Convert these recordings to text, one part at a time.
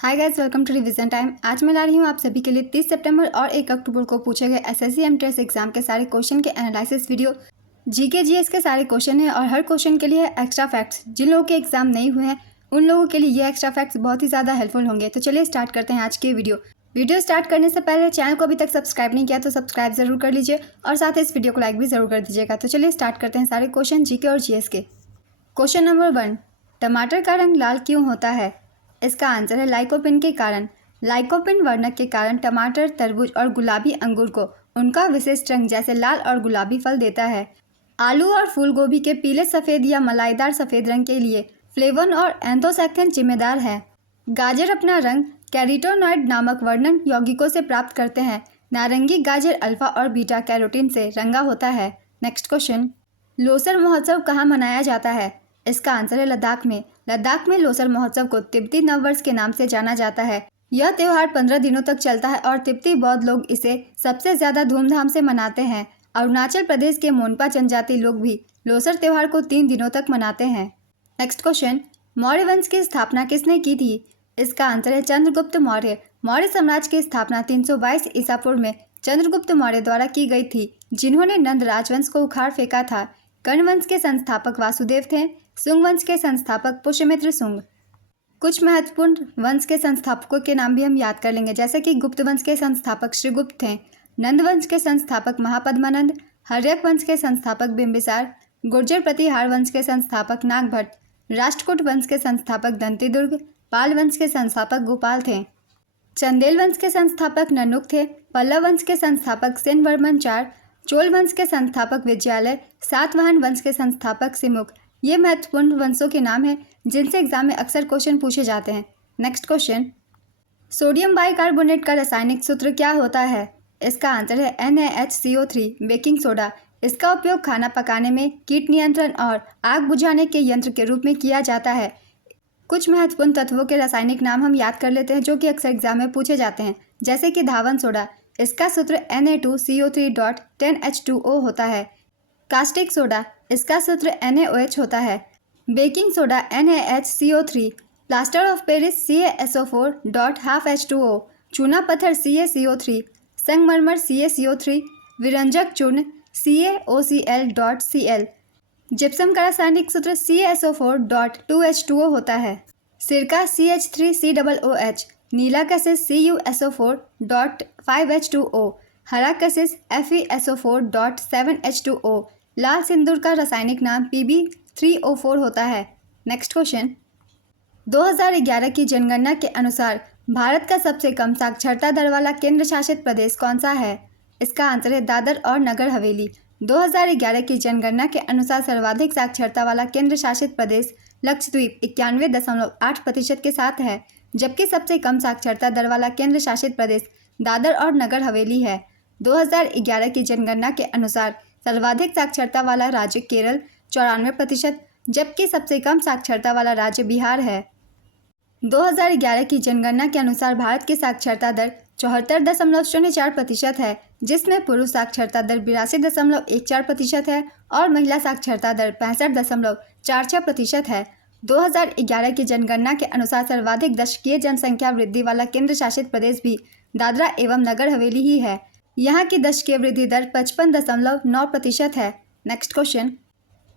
Hi guys, welcome to revision time. आज मैं ला रही हूँ आप सभी के लिए 30 सितंबर और 1 अक्टूबर को पूछे गए एसएससी एमटीएस एग्जाम के सारे क्वेश्चन के एनालिसिस वीडियो। जीके जीएस के सारे क्वेश्चन हैं और हर क्वेश्चन के लिए है एक्स्ट्रा फैक्ट्स। जिन लोगों के एग्जाम नहीं हुए हैं उन लोगों के लिए ये एक्स्ट्रा फैक्ट्स बहुत ही ज़्यादा हेल्पफुल होंगे। तो चलिए स्टार्ट करते हैं आज की वीडियो स्टार्ट करने से पहले चैनल को अभी तक सब्सक्राइब नहीं किया तो सब्सक्राइब जरूर कर लीजिए और साथ ही इस वीडियो को लाइक भी जरूर कर दीजिएगा। तो चलिए स्टार्ट करते हैं सारे क्वेश्चन जीके और जीएस के। क्वेश्चन नंबर 1, टमाटर का रंग लाल क्यों होता है? इसका आंसर है लाइकोपिन के कारण। लाइकोपिन वर्णक के कारण टमाटर, तरबूज और गुलाबी अंगूर को उनका विशिष्ट रंग जैसे लाल और गुलाबी फल देता है। आलू और फूल गोभी के पीले सफ़ेद या मलाईदार सफ़ेद रंग के लिए फ्लेवन और एंथोसायनिन जिम्मेदार है। गाजर अपना रंग कैरोटीनॉइड नामक वर्णन यौगिकों से प्राप्त करते हैं। नारंगी गाजर अल्फा और बीटा कैरोटीन से रंगा होता है। नेक्स्ट क्वेश्चन, लोसर महोत्सव कहाँ मनाया जाता है? इसका आंसर है लद्दाख में। लद्दाख में लोसर महोत्सव को तिब्बती नववर्ष के नाम से जाना जाता है। यह त्यौहार 15 दिनों तक चलता है और तिब्बती बौद्ध लोग इसे सबसे ज़्यादा धूमधाम से मनाते हैं। अरुणाचल प्रदेश के मोनपा जनजाति लोग भी लोसर त्यौहार को 3 दिनों तक मनाते हैं। नेक्स्ट क्वेश्चन, मौर्य वंश की स्थापना किसने की थी? इसका आंसर है चंद्रगुप्त मौर्य। मौर्य साम्राज्य की स्थापना 322 ईसा पूर्व में चंद्रगुप्त मौर्य द्वारा की गई थी, जिन्होंने नंद राजवंश को उखाड़ फेंका था। कर्ण वंश के संस्थापक वासुदेव थे। शुंग वंश के संस्थापक पुष्यमित्र शुंग। कुछ महत्वपूर्ण वंश के संस्थापकों के नाम भी हम याद कर लेंगे, जैसे कि गुप्त वंश के संस्थापक श्रीगुप्त थे। नंद वंश के संस्थापक महापद्मानंद। हर्यक वंश के संस्थापक बिंबिसार। गुर्जर प्रतिहार वंश के संस्थापक नागभट्ट। राष्ट्रकूट वंश के संस्थापक दंतीदुर्ग। पाल वंश के संस्थापक गोपाल थे। चंदेल वंश के संस्थापक ननुक थे। पल्लव वंश के संस्थापक सेनवर्मन चार। चोल वंश के संस्थापक विजयालय। सातवाहन वंश के संस्थापक सिमुक। ये महत्वपूर्ण वंशों के नाम हैं जिनसे एग्जाम में अक्सर क्वेश्चन पूछे जाते हैं। नेक्स्ट क्वेश्चन, सोडियम बाइकार्बोनेट का रासायनिक सूत्र क्या होता है? इसका आंसर है NaHCO3 बेकिंग सोडा। इसका उपयोग खाना पकाने में, कीट नियंत्रण और आग बुझाने के यंत्र के रूप में किया जाता है। कुछ महत्वपूर्ण तत्वों के रासायनिक नाम हम याद कर लेते हैं जो कि अक्सर एग्जाम में पूछे जाते हैं, जैसे कि धावन सोडा। इसका सूत्र Na2CO3.10H2O होता है। कास्टिक सोडा, इसका सूत्र NaOH होता है। Baking soda NaHCO3। Plaster of Paris CaSO4.12H2O। चूना पत्थर CaCO3। संगमरमर CaCO3। विरंजक चूर्ण CaOCl.Cl। जिप्सम का रासायनिक सूत्र CaSO4.2H2O होता है। सिरका CH3COOH। नीला कशिश CuSO4.5H2O। हरा कशिश FeSO4.7H2O। लाल सिंदूर का रासायनिक नाम Pb3O4 होता है। नेक्स्ट क्वेश्चन, 2011 की जनगणना के अनुसार भारत का सबसे कम साक्षरता दर वाला केंद्र शासित प्रदेश कौन सा है? इसका आंसर है दादर और नगर हवेली। 2011 की जनगणना के अनुसार सर्वाधिक साक्षरता वाला केंद्र शासित प्रदेश लक्षद्वीप 91.8% के साथ है, जबकि सबसे कम साक्षरता दर वाला केंद्र शासित प्रदेश दादर और नगर हवेली है। 2011 की जनगणना के अनुसार सर्वाधिक साक्षरता वाला राज्य केरल 94%, जबकि सबसे कम साक्षरता वाला राज्य बिहार है। 2011 की जनगणना के अनुसार भारत की साक्षरता दर 74.04% है, जिसमें पुरुष साक्षरता दर 82.14% है और महिला साक्षरता दर 65.46% है। 2011 की जनगणना के अनुसार सर्वाधिक दशकीय जनसंख्या वृद्धि वाला केंद्र शासित प्रदेश भी दादरा एवं नगर हवेली ही है। यहाँ की दशकीय वृद्धि दर 55.9% है। नेक्स्ट क्वेश्चन,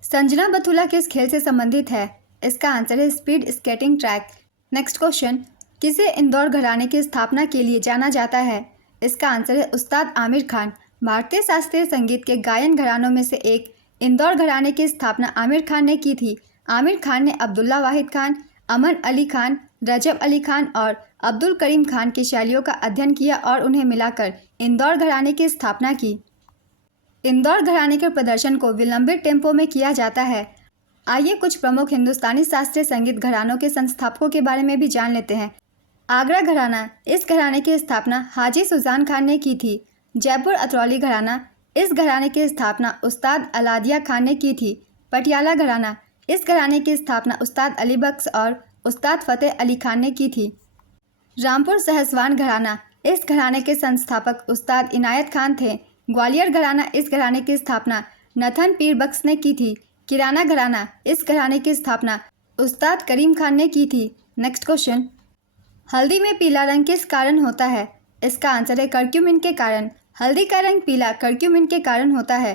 संजना बथुला किस खेल से संबंधित है? इसका आंसर है speed skating track. Next question, किसे इंदौर घराने की स्थापना के लिए जाना जाता है? इसका आंसर है उस्ताद आमिर खान। भारतीय शास्त्रीय संगीत के गायन घरानों में से एक इंदौर घराने की स्थापना आमिर खान ने की थी। आमिर खान ने अब्दुल्ला वाहिद खान, अमन अली खान, रजब अली खान और अब्दुल करीम खान की शैलियों का अध्ययन किया और उन्हें मिलाकर इंदौर घराने की स्थापना की। इंदौर घराने के प्रदर्शन को विलंबित टेम्पो में किया जाता है। आइए कुछ प्रमुख हिंदुस्तानी शास्त्रीय संगीत घरानों के संस्थापकों के बारे में भी जान लेते हैं। आगरा घराना, इस घराने की स्थापना हाजी सुजान खान ने की थी। जयपुर अतरौली घराना, इस घराने की स्थापना उस्ताद अलादिया खान ने की थी। पटियाला घराना, इस घराने की स्थापना उस्ताद अली बख्श और उस्ताद फतेह अली खान ने की थी। रामपुर सहसवान घराना, इस घराने के संस्थापक उस्ताद इनायत खान थे। ग्वालियर घराना, इस घराने की स्थापना नथन पीर बख्श ने की थी। किराना घराना, इस घराने की स्थापना उस्ताद करीम खान ने की थी। नेक्स्ट क्वेश्चन, हल्दी में पीला रंग किस कारण होता है? इसका आंसर है करक्यूमिन के कारण। हल्दी का रंग पीला करक्यूमिन के कारण होता है।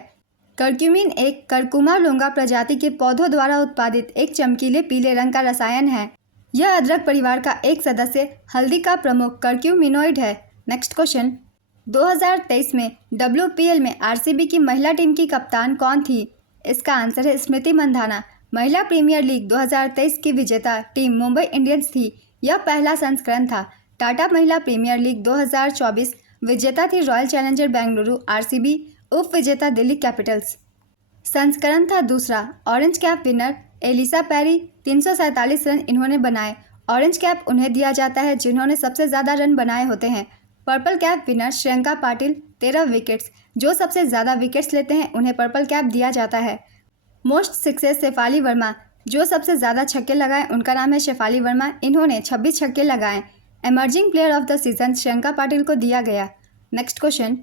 करक्यूमिन एक करकुमा लोंगा प्रजाति के पौधों द्वारा उत्पादित एक चमकीले पीले रंग का रसायन है। यह अदरक परिवार का एक सदस्य हल्दी का प्रमुख करक्यूमिनोइड है। नेक्स्ट क्वेश्चन, 2023 में WPL में RCB की महिला टीम की कप्तान कौन थी? इसका आंसर है स्मृति मंधाना। महिला प्रीमियर लीग 2023 की विजेता टीम मुंबई इंडियंस थी। यह पहला संस्करण था। टाटा महिला प्रीमियर लीग 2024 विजेता थी रॉयल चैलेंजर बेंगलुरु RCB, उप विजेता दिल्ली कैपिटल्स। संस्करण था दूसरा। Orange cap winner Ellyse Perry 347 run इन्होंने बनाए। ऑरेंज कैप उन्हें दिया जाता है जिन्होंने सबसे ज़्यादा रन बनाए होते हैं। Purple cap winner Shriyanka Patil 13 wickets. जो सबसे ज़्यादा विकेट्स लेते हैं उन्हें पर्पल कैप दिया जाता है। मोस्ट सिक्सेस शेफाली वर्मा, जो सबसे ज़्यादा छक्के लगाए उनका नाम है शेफाली वर्मा, इन्होंने 26 छक्के लगाए। Emerging player of the season Shriyanka Patil को दिया गया। नेक्स्ट क्वेश्चन,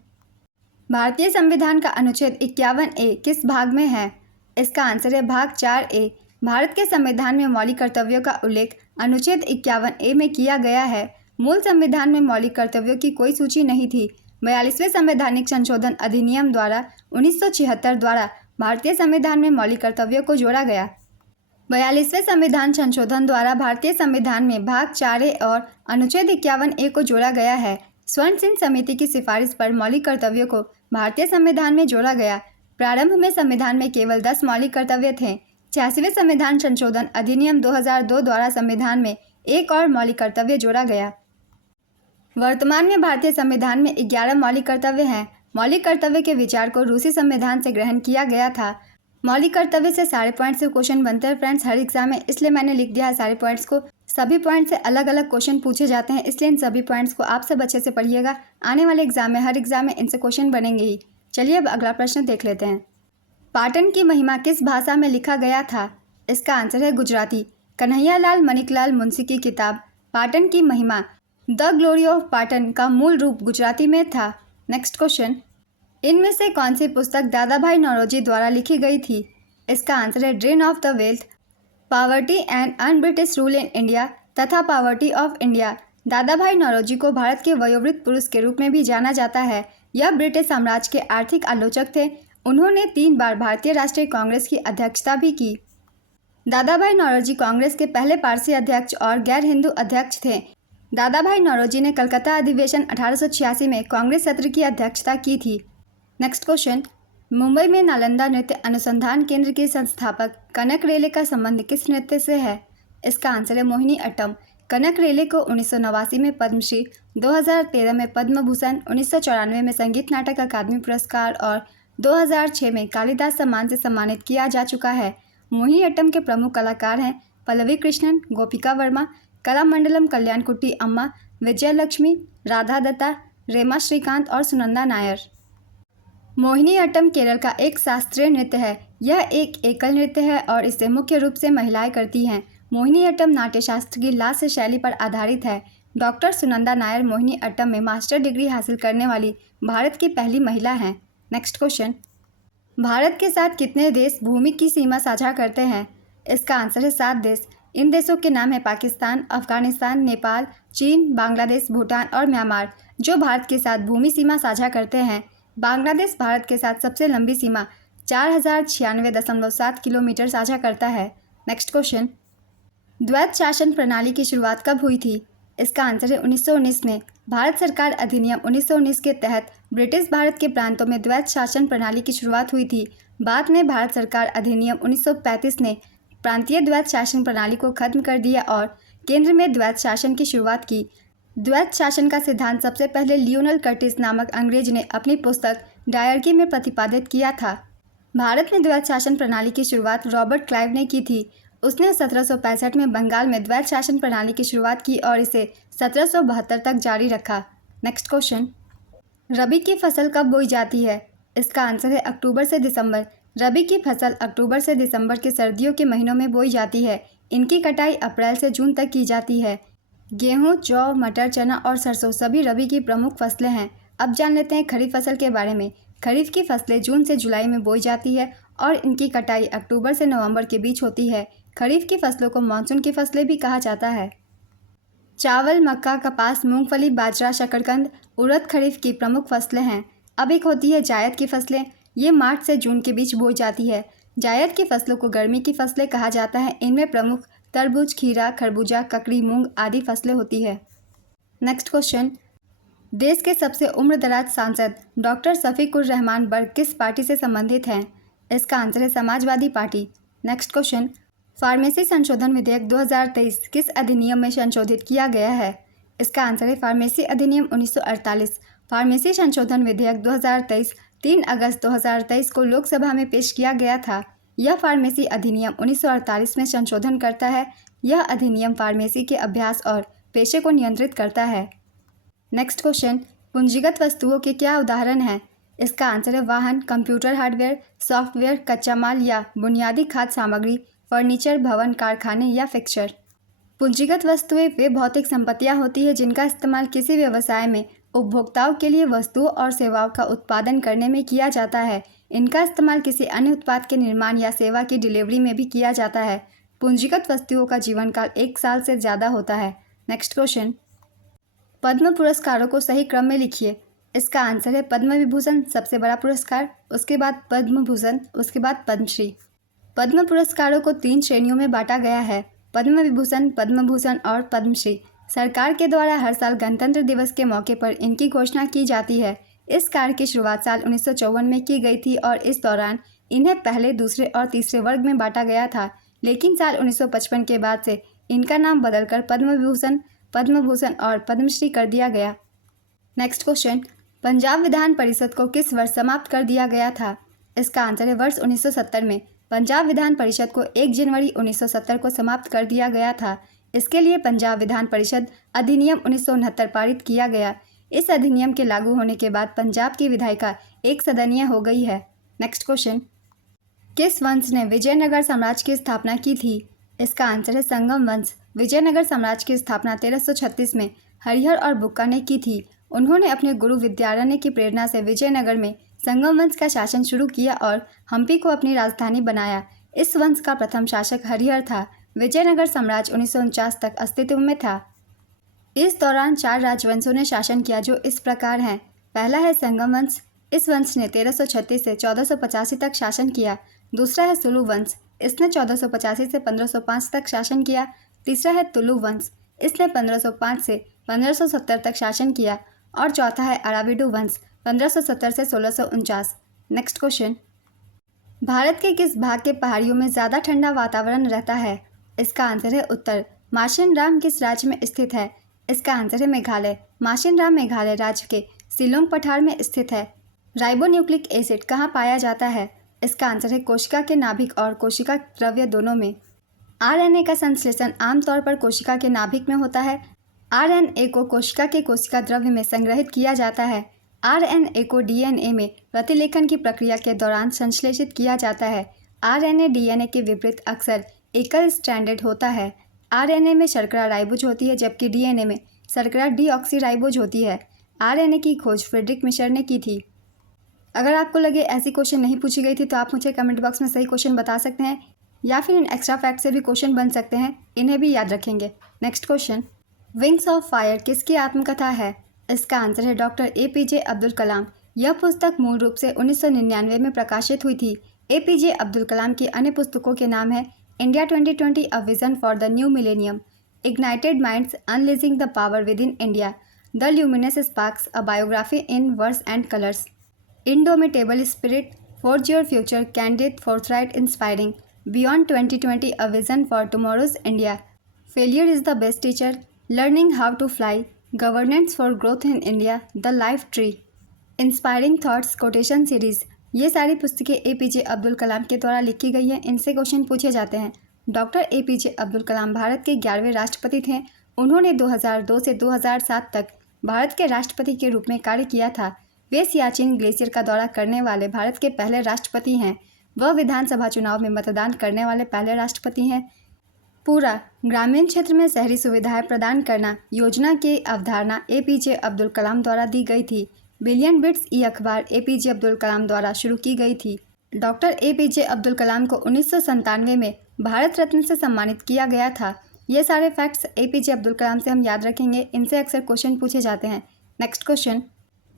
भारतीय संविधान का अनुच्छेद 51A किस भाग में है? इसका आंसर है भाग 4A। भारत के संविधान में मौलिक कर्तव्यों का उल्लेख अनुच्छेद 51A में किया गया है। मूल संविधान में मौलिक कर्तव्यों की कोई सूची नहीं थी। 42वें संवैधानिक संशोधन अधिनियम द्वारा 1976 द्वारा भारतीय संविधान में मौलिक कर्तव्यों को जोड़ा गया। 42वें संविधान संशोधन द्वारा भारतीय संविधान में भाग 4A और अनुच्छेद 51A को जोड़ा गया है। स्वर्ण सिंह समिति की सिफारिश पर मौलिक कर्तव्यों को भारतीय संविधान में जोड़ा गया। प्रारंभ में संविधान में केवल 10 मौलिक कर्तव्य थे। 86वें संविधान संशोधन अधिनियम 2002 द्वारा संविधान में एक और मौलिक कर्तव्य जोड़ा गया। वर्तमान में भारतीय संविधान में 11 मौलिक कर्तव्य हैं। मौलिक कर्तव्य के विचार को रूसी संविधान से ग्रहण किया गया था। मौलिक कर्तव्य से सारे पॉइंट से क्वेश्चन बनते हैं फ्रेंड्स हर एग्जाम में, इसलिए मैंने लिख दिया है सारे पॉइंट्स को। सभी पॉइंट से अलग अलग क्वेश्चन पूछे जाते हैं, इसलिए इन सभी पॉइंट्स को आप सब अच्छे से पढ़िएगा। आने वाले एग्जाम में हर एग्जाम में इनसे क्वेश्चन बनेंगे ही। चलिए अब अगला प्रश्न देख लेते हैं। पाटन की महिमा किस भाषा में लिखा गया था? इसका आंसर है गुजराती। कन्हैयालाल मणिकलाल मुंशी की किताब पाटन की महिमा द ग्लोरी ऑफ पाटन का मूल रूप गुजराती में था। नेक्स्ट क्वेश्चन, इनमें से कौन सी पुस्तक दादा भाई नौरोजी द्वारा लिखी गई थी? इसका आंसर है drain of the wealth, poverty and un British rule in India तथा पॉवर्टी ऑफ इंडिया। दादा भाई नौरोजी को भारत के वयोवृद्ध पुरुष के रूप में भी जाना जाता है। यह ब्रिटिश साम्राज्य के आर्थिक आलोचक थे। उन्होंने 3 बार भारतीय राष्ट्रीय कांग्रेस की अध्यक्षता भी की। दादा भाई नौरोजी कांग्रेस के पहले पारसी अध्यक्ष और गैर हिंदू अध्यक्ष थे। दादा भाई नौरोजी ने कलकत्ता अधिवेशन 1886 में कांग्रेस सत्र की अध्यक्षता की थी। नेक्स्ट क्वेश्चन, मुंबई में नालंदा नृत्य अनुसंधान केंद्र के संस्थापक कनक रेले का संबंध किस नृत्य से है? इसका आंसर है मोहिनी अट्टम। कनक रेले को 1989 में पद्मश्री, 2013 में पद्म भूषण, 1994 में संगीत नाटक अकादमी पुरस्कार और 2006 में कालिदास सम्मान से सम्मानित किया जा चुका है। मोहिनी अट्टम के प्रमुख कलाकार हैं पल्लवी कृष्णन, गोपिका वर्मा, कलामंडलम कल्याणकुट्टी अम्मा, विजयलक्ष्मी, राधा दत्ता, रेमा श्रीकांत और सुनंदा नायर। मोहिनी अट्टम केरल का एक शास्त्रीय नृत्य है। यह एक एकल नृत्य है और इसे मुख्य रूप से महिलाएं करती हैं। मोहिनी अट्टम नाट्यशास्त्र की लास्य शैली पर आधारित है। डॉक्टर सुनंदा नायर मोहिनी अट्टम में मास्टर डिग्री हासिल करने वाली भारत की पहली महिला हैं। नेक्स्ट क्वेश्चन, भारत के साथ कितने देश भूमि की सीमा साझा करते हैं? इसका आंसर है 7 देश। इन देशों के नाम है पाकिस्तान, अफगानिस्तान, नेपाल, चीन, बांग्लादेश, भूटान और म्यांमार, जो भारत के साथ भूमि सीमा साझा करते हैं। बांग्लादेश भारत के साथ सबसे लंबी सीमा 4096.7 किलोमीटर साझा करता है। नेक्स्ट क्वेश्चन, द्वैत शासन प्रणाली की शुरुआत कब हुई थी? इसका आंसर है 1919 में। भारत सरकार अधिनियम 1919 के तहत ब्रिटिश भारत के प्रांतों में द्वैत शासन प्रणाली की शुरुआत हुई थी। बाद में भारत सरकार अधिनियम 1935 ने प्रांतीय द्वैत शासन प्रणाली को खत्म कर दिया और केंद्र में द्वैत शासन की शुरुआत की। द्वैत शासन का सिद्धांत सबसे पहले लियोनल कर्टिस नामक अंग्रेज ने अपनी पुस्तक डायरकी में प्रतिपादित किया था। भारत में द्वैत शासन प्रणाली की शुरुआत रॉबर्ट क्लाइव ने की थी। उसने 1765 में बंगाल में द्वैत शासन प्रणाली की शुरुआत की और इसे 1772 तक जारी रखा। नेक्स्ट क्वेश्चन, रबी की फसल कब बोई जाती है? इसका आंसर है अक्टूबर से दिसंबर। रबी की फसल अक्टूबर से दिसंबर के सर्दियों के महीनों में बोई जाती है। इनकी कटाई अप्रैल से जून तक की जाती है। गेहूं, जौ, मटर, चना और सरसों सभी रबी की प्रमुख फसलें हैं। अब जान लेते हैं खरीफ फसल के बारे में। खरीफ की फसलें जून से जुलाई में बोई जाती है और इनकी कटाई अक्टूबर से नवंबर के बीच होती है। खरीफ की फसलों को मानसून की फसलें भी कहा जाता है। चावल, मक्का, कपास, मूंगफली, बाजरा, शकरकंद, उड़द खरीफ की प्रमुख फसलें हैं। अब एक होती है जायद की फसलें। ये मार्च से जून के बीच बोई जाती है। जायद की फसलों को गर्मी की फसलें कहा जाता है। इनमें प्रमुख तरबूज, खीरा, खरबूजा, ककड़ी, मूंग आदि फसलें होती है। नेक्स्ट क्वेश्चन, देश के सबसे उम्रदराज सांसद डॉक्टर शफीकुर रहमान बर्ग किस पार्टी से संबंधित हैं? इसका आंसर है Samajwadi party. Next question, pharmacy संशोधन विधेयक 2023 किस अधिनियम में संशोधित किया गया है? इसका आंसर है फार्मेसी अधिनियम 1948। फार्मेसी संशोधन विधेयक 2023 3 अगस्त 2023 को लोकसभा में पेश किया गया था। यह फार्मेसी अधिनियम 1948 में संशोधन करता है। यह अधिनियम फार्मेसी के अभ्यास और पेशे को नियंत्रित करता है। नेक्स्ट क्वेश्चन, पूंजीगत वस्तुओं के क्या उदाहरण हैं? इसका आंसर है वाहन, कंप्यूटर हार्डवेयर, सॉफ्टवेयर, कच्चा माल या बुनियादी खाद्य सामग्री, फर्नीचर, भवन, कारखाने या फिक्सचर। पूंजीगत वस्तुएं वे भौतिक संपत्तियां होती है जिनका इस्तेमाल किसी व्यवसाय में उपभोक्ताओं के लिए वस्तुओं और सेवाओं का उत्पादन करने में किया जाता है। इनका इस्तेमाल किसी अन्य उत्पाद के निर्माण या सेवा की डिलीवरी में भी किया जाता है। पूंजीगत वस्तुओं का जीवन काल 1 साल से ज़्यादा होता है। नेक्स्ट क्वेश्चन, पद्म पुरस्कारों को सही क्रम में लिखिए। इसका आंसर है पद्म विभूषण सबसे बड़ा पुरस्कार, उसके बाद पद्म भूषण, उसके बाद पद्मश्री। पद्म पुरस्कारों को 3 श्रेणियों में बांटा गया है, पद्म विभूषण, पद्म भूषण और पद्मश्री। सरकार के द्वारा हर साल गणतंत्र दिवस के मौके पर इनकी घोषणा की जाती है। इस कार्य की शुरुआत साल 1954 में की गई थी और इस दौरान इन्हें पहले, दूसरे और तीसरे वर्ग में बांटा गया था, लेकिन साल 1955 के बाद से इनका नाम बदलकर पद्म विभूषण, पद्म भूषण और पद्मश्री कर दिया गया। नेक्स्ट क्वेश्चन, पंजाब विधान परिषद को किस वर्ष समाप्त कर दिया गया था? इसका आंसर है वर्ष 1970 में। पंजाब विधान परिषद को 1 जनवरी 1970 को समाप्त कर दिया गया था। इसके लिए पंजाब विधान परिषद अधिनियम 1969 पारित किया गया। इस अधिनियम के लागू होने के बाद पंजाब की विधायिका एक सदनीय हो गई है। नेक्स्ट क्वेश्चन, किस वंश ने विजयनगर साम्राज्य की स्थापना की थी? इसका आंसर है संगम वंश। विजयनगर साम्राज्य की स्थापना 1336 में हरिहर और बुक्का ने की थी। उन्होंने अपने गुरु विद्यारण्य की प्रेरणा से विजयनगर में संगम वंश का शासन शुरू किया और हम्पी को अपनी राजधानी बनाया। इस वंश का प्रथम शासक हरिहर था। विजयनगर साम्राज्य 1949 तक अस्तित्व में था। इस दौरान 4 राजवंशों ने शासन किया जो इस प्रकार हैं। पहला है संगम वंश। इस वंश ने 1336 से 1485 तक शासन किया। दूसरा है सुलु वंश। इसने 1485 से 1505 तक शासन किया। तीसरा है तुलु वंश। इसने 1505 से 1570 तक शासन किया। और चौथा है अराविडु वंश, 1570 से 1649। नेक्स्ट क्वेश्चन, भारत के किस भाग के पहाड़ियों में ज़्यादा ठंडा वातावरण रहता है? इसका आंसर है उत्तर। माशिनराम किस राज्य में स्थित है? इसका आंसर है मेघालय। माशिनराम मेघालय राज्य के शिलोंग पठार में स्थित है। राइबोन्यूक्लिक एसिड कहाँ पाया जाता है? इसका आंसर है कोशिका के नाभिक और कोशिका द्रव्य दोनों में। आरएनए का संश्लेषण आमतौर पर कोशिका के नाभिक में होता है। आरएनए को कोशिका के कोशिका द्रव्य में संग्रहित किया जाता है। आरएनए को डीएनए में प्रतिलेखन की प्रक्रिया के दौरान संश्लेषित किया जाता है। आरएनए डीएनए के विपरीत अक्सर एकल स्ट्रैंडेड होता है। आरएनए में शर्करा राइबोज होती है जबकि डीएनए में शर्करा डीऑक्सीराइबोज होती है। आरएनए की खोज फ्रेडरिक मिशर ने की थी। अगर आपको लगे ऐसी क्वेश्चन नहीं पूछी गई थी तो आप मुझे कमेंट बॉक्स में सही क्वेश्चन बता सकते हैं या फिर इन एक्स्ट्रा फैक्ट से भी क्वेश्चन बन सकते हैं, इन्हें भी याद रखेंगे। Next question, wings of fire किसकी आत्मकथा है? इसका आंसर है डॉक्टर एपीजे अब्दुल कलाम। यह पुस्तक मूल रूप से 1999 में प्रकाशित हुई थी। एपीजे अब्दुल कलाम की अन्य पुस्तकों के नाम है India 2020 a vision for the new millennium, ignited minds unleashing the power within India, the luminous sparks a biography in words and colours, indomitable spirit, forge your future, candidate forthright inspiring, beyond 2020 a vision for tomorrow's India, failure is the best teacher, learning how to fly, governance for growth in India, the life tree, inspiring thoughts quotation series. ये सारी पुस्तकें APJ Abdul Kalam के द्वारा लिखी गई हैं। इनसे question पूछे जाते हैं। डॉक्टर एपीजे अब्दुल कलाम भारत के 11वें राष्ट्रपति थे। उन्होंने 2002 से 2007 तक भारत के राष्ट्रपति के रूप में कार्य किया था। वे सियाचिन ग्लेशियर का दौरा करने वाले भारत के पहले राष्ट्रपति हैं। वह विधानसभा चुनाव में मतदान करने वाले पहले राष्ट्रपति हैं। पूरा ग्रामीण क्षेत्र में शहरी सुविधाएं प्रदान करना योजना की अवधारणा एपीजे अब्दुल कलाम द्वारा दी गई थी। बिलियन बिट्स ई अखबार एपीजे अब्दुल कलाम द्वारा शुरू की गई थी। डॉक्टर एपीजे अब्दुल कलाम को 1997 में भारत रत्न से सम्मानित किया गया था। ये सारे फैक्ट्स APJ अब्दुल कलाम से हम याद रखेंगे, इनसे अक्सर क्वेश्चन पूछे जाते हैं। नेक्स्ट क्वेश्चन,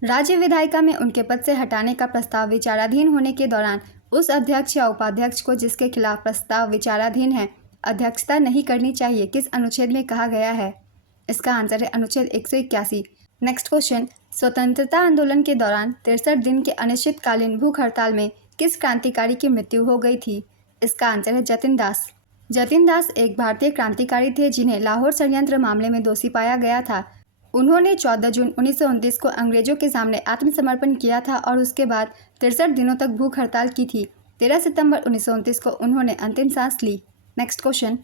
राज्य विधायिका में उनके पद से हटाने का प्रस्ताव विचाराधीन होने के दौरान उस अध्यक्ष या उपाध्यक्ष को जिसके खिलाफ प्रस्ताव विचाराधीन है अध्यक्षता नहीं करनी चाहिए, किस अनुच्छेद में कहा गया है? इसका आंसर है अनुच्छेद 181। नेक्स्ट क्वेश्चन, स्वतंत्रता आंदोलन के दौरान 63 दिन के अनिश्चितकालीन भूख हड़ताल में किस क्रांतिकारी की मृत्यु हो गई थी? इसका आंसर है जतिन दास। जतिन दास एक भारतीय क्रांतिकारी थे जिन्हें लाहौर षड्यंत्र मामले में दोषी पाया गया था। उन्होंने 14 जून 1929 को अंग्रेजों के सामने आत्मसमर्पण किया था और उसके बाद 63 दिनों तक भूख हड़ताल की थी। 13 सितंबर 1929 को उन्होंने अंतिम सांस ली। नेक्स्ट क्वेश्चन,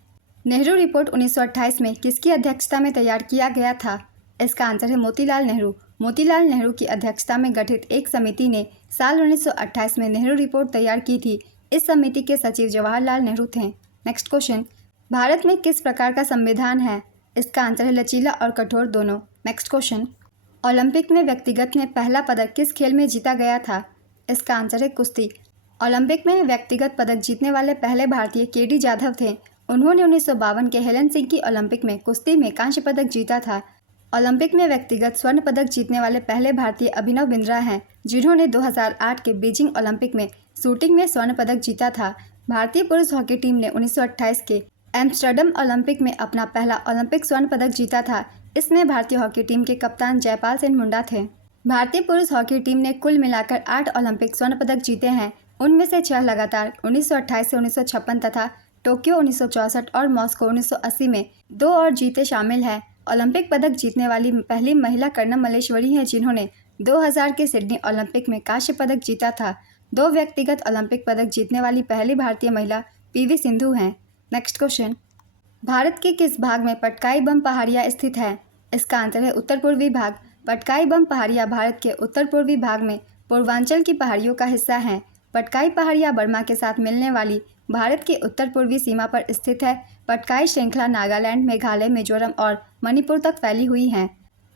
नेहरू रिपोर्ट 1928 में किसकी अध्यक्षता में तैयार किया गया था? इसका आंसर है मोतीलाल नेहरू। मोतीलाल नेहरू की अध्यक्षता में गठित एक समिति ने साल 1928 में नेहरू रिपोर्ट तैयार की थी। इस समिति के सचिव जवाहरलाल नेहरू थे। नेक्स्ट क्वेश्चन, भारत में किस प्रकार का संविधान है? इसका आंसर है लचीला और कठोर दोनों। नेक्स्ट क्वेश्चन, ओलंपिक में व्यक्तिगत में पहला पदक किस खेल में जीता गया था? इसका आंसर है कुश्ती। ओलंपिक में व्यक्तिगत पदक जीतने वाले पहले भारतीय KD जाधव थे। उन्होंने 1952 के हेलसिंकी ओलंपिक में कुश्ती में कांस्य पदक जीता था। ओलंपिक में व्यक्तिगत स्वर्ण पदक जीतने वाले पहले भारतीय अभिनव बिंद्रा हैं, जिन्होंने 2008 के बीजिंग ओलंपिक में शूटिंग में स्वर्ण पदक जीता था। भारतीय पुरुष हॉकी टीम ने 1928 के एम्स्टर्डम ओलंपिक में अपना पहला ओलंपिक स्वर्ण पदक जीता था। इसमें भारतीय हॉकी टीम के कप्तान जयपाल सिंह मुंडा थे। भारतीय पुरुष हॉकी टीम ने कुल मिलाकर 8 ओलंपिक स्वर्ण पदक जीते हैं। उनमें से 6 लगातार 1928 से 1956 तथा टोक्यो 1964 और मॉस्को 1980 में 2 और जीते शामिल हैं। ओलंपिक पदक जीतने वाली पहली महिला कर्णम मल्लेश्वरी हैं, जिन्होंने 2000 के सिडनी ओलंपिक में कांस्य पदक जीता था। 2 व्यक्तिगत ओलंपिक पदक जीतने वाली पहली भारतीय महिला PV सिंधु हैं। नेक्स्ट क्वेश्चन, भारत के किस भाग में पटकाई बम पहाड़ियाँ स्थित है? इसका आंसर है उत्तर पूर्वी भाग। पटकाई बम पहाड़ियाँ भारत के उत्तर पूर्वी भाग में पूर्वांचल की पहाड़ियों का हिस्सा हैं। पटकाई पहाड़ियाँ बर्मा के साथ मिलने वाली भारत की उत्तर पूर्वी सीमा पर स्थित है। पटकाई श्रृंखला नागालैंड, मेघालय, मिजोरम और मणिपुर तक फैली हुई हैं।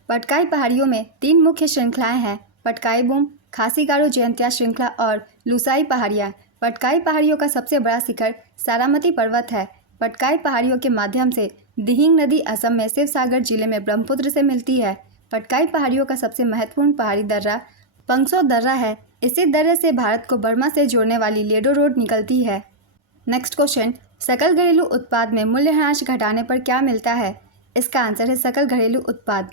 पटकाई पहाड़ियों में 3 मुख्य श्रृंखलाएं हैं, पटकाई बूम, खासी गारो जयंतिया श्रृंखला और लुसाई पहाड़ियाँ। पटकाई पहाड़ियों का सबसे बड़ा शिखर सारामती पर्वत है। पटकाई पहाड़ियों के माध्यम से दिहिंग नदी असम में शिवसागर जिले में ब्रह्मपुत्र से मिलती है। पटकाई पहाड़ियों का सबसे महत्वपूर्ण पहाड़ी दर्रा पंगसो दर्रा है। इसी दर्रे से भारत को बर्मा से जोड़ने वाली लेडो रोड निकलती है। नेक्स्ट क्वेश्चन, सकल घरेलू उत्पाद में मूल्यह्रास घटाने पर क्या मिलता है? इसका आंसर है सकल घरेलू उत्पाद।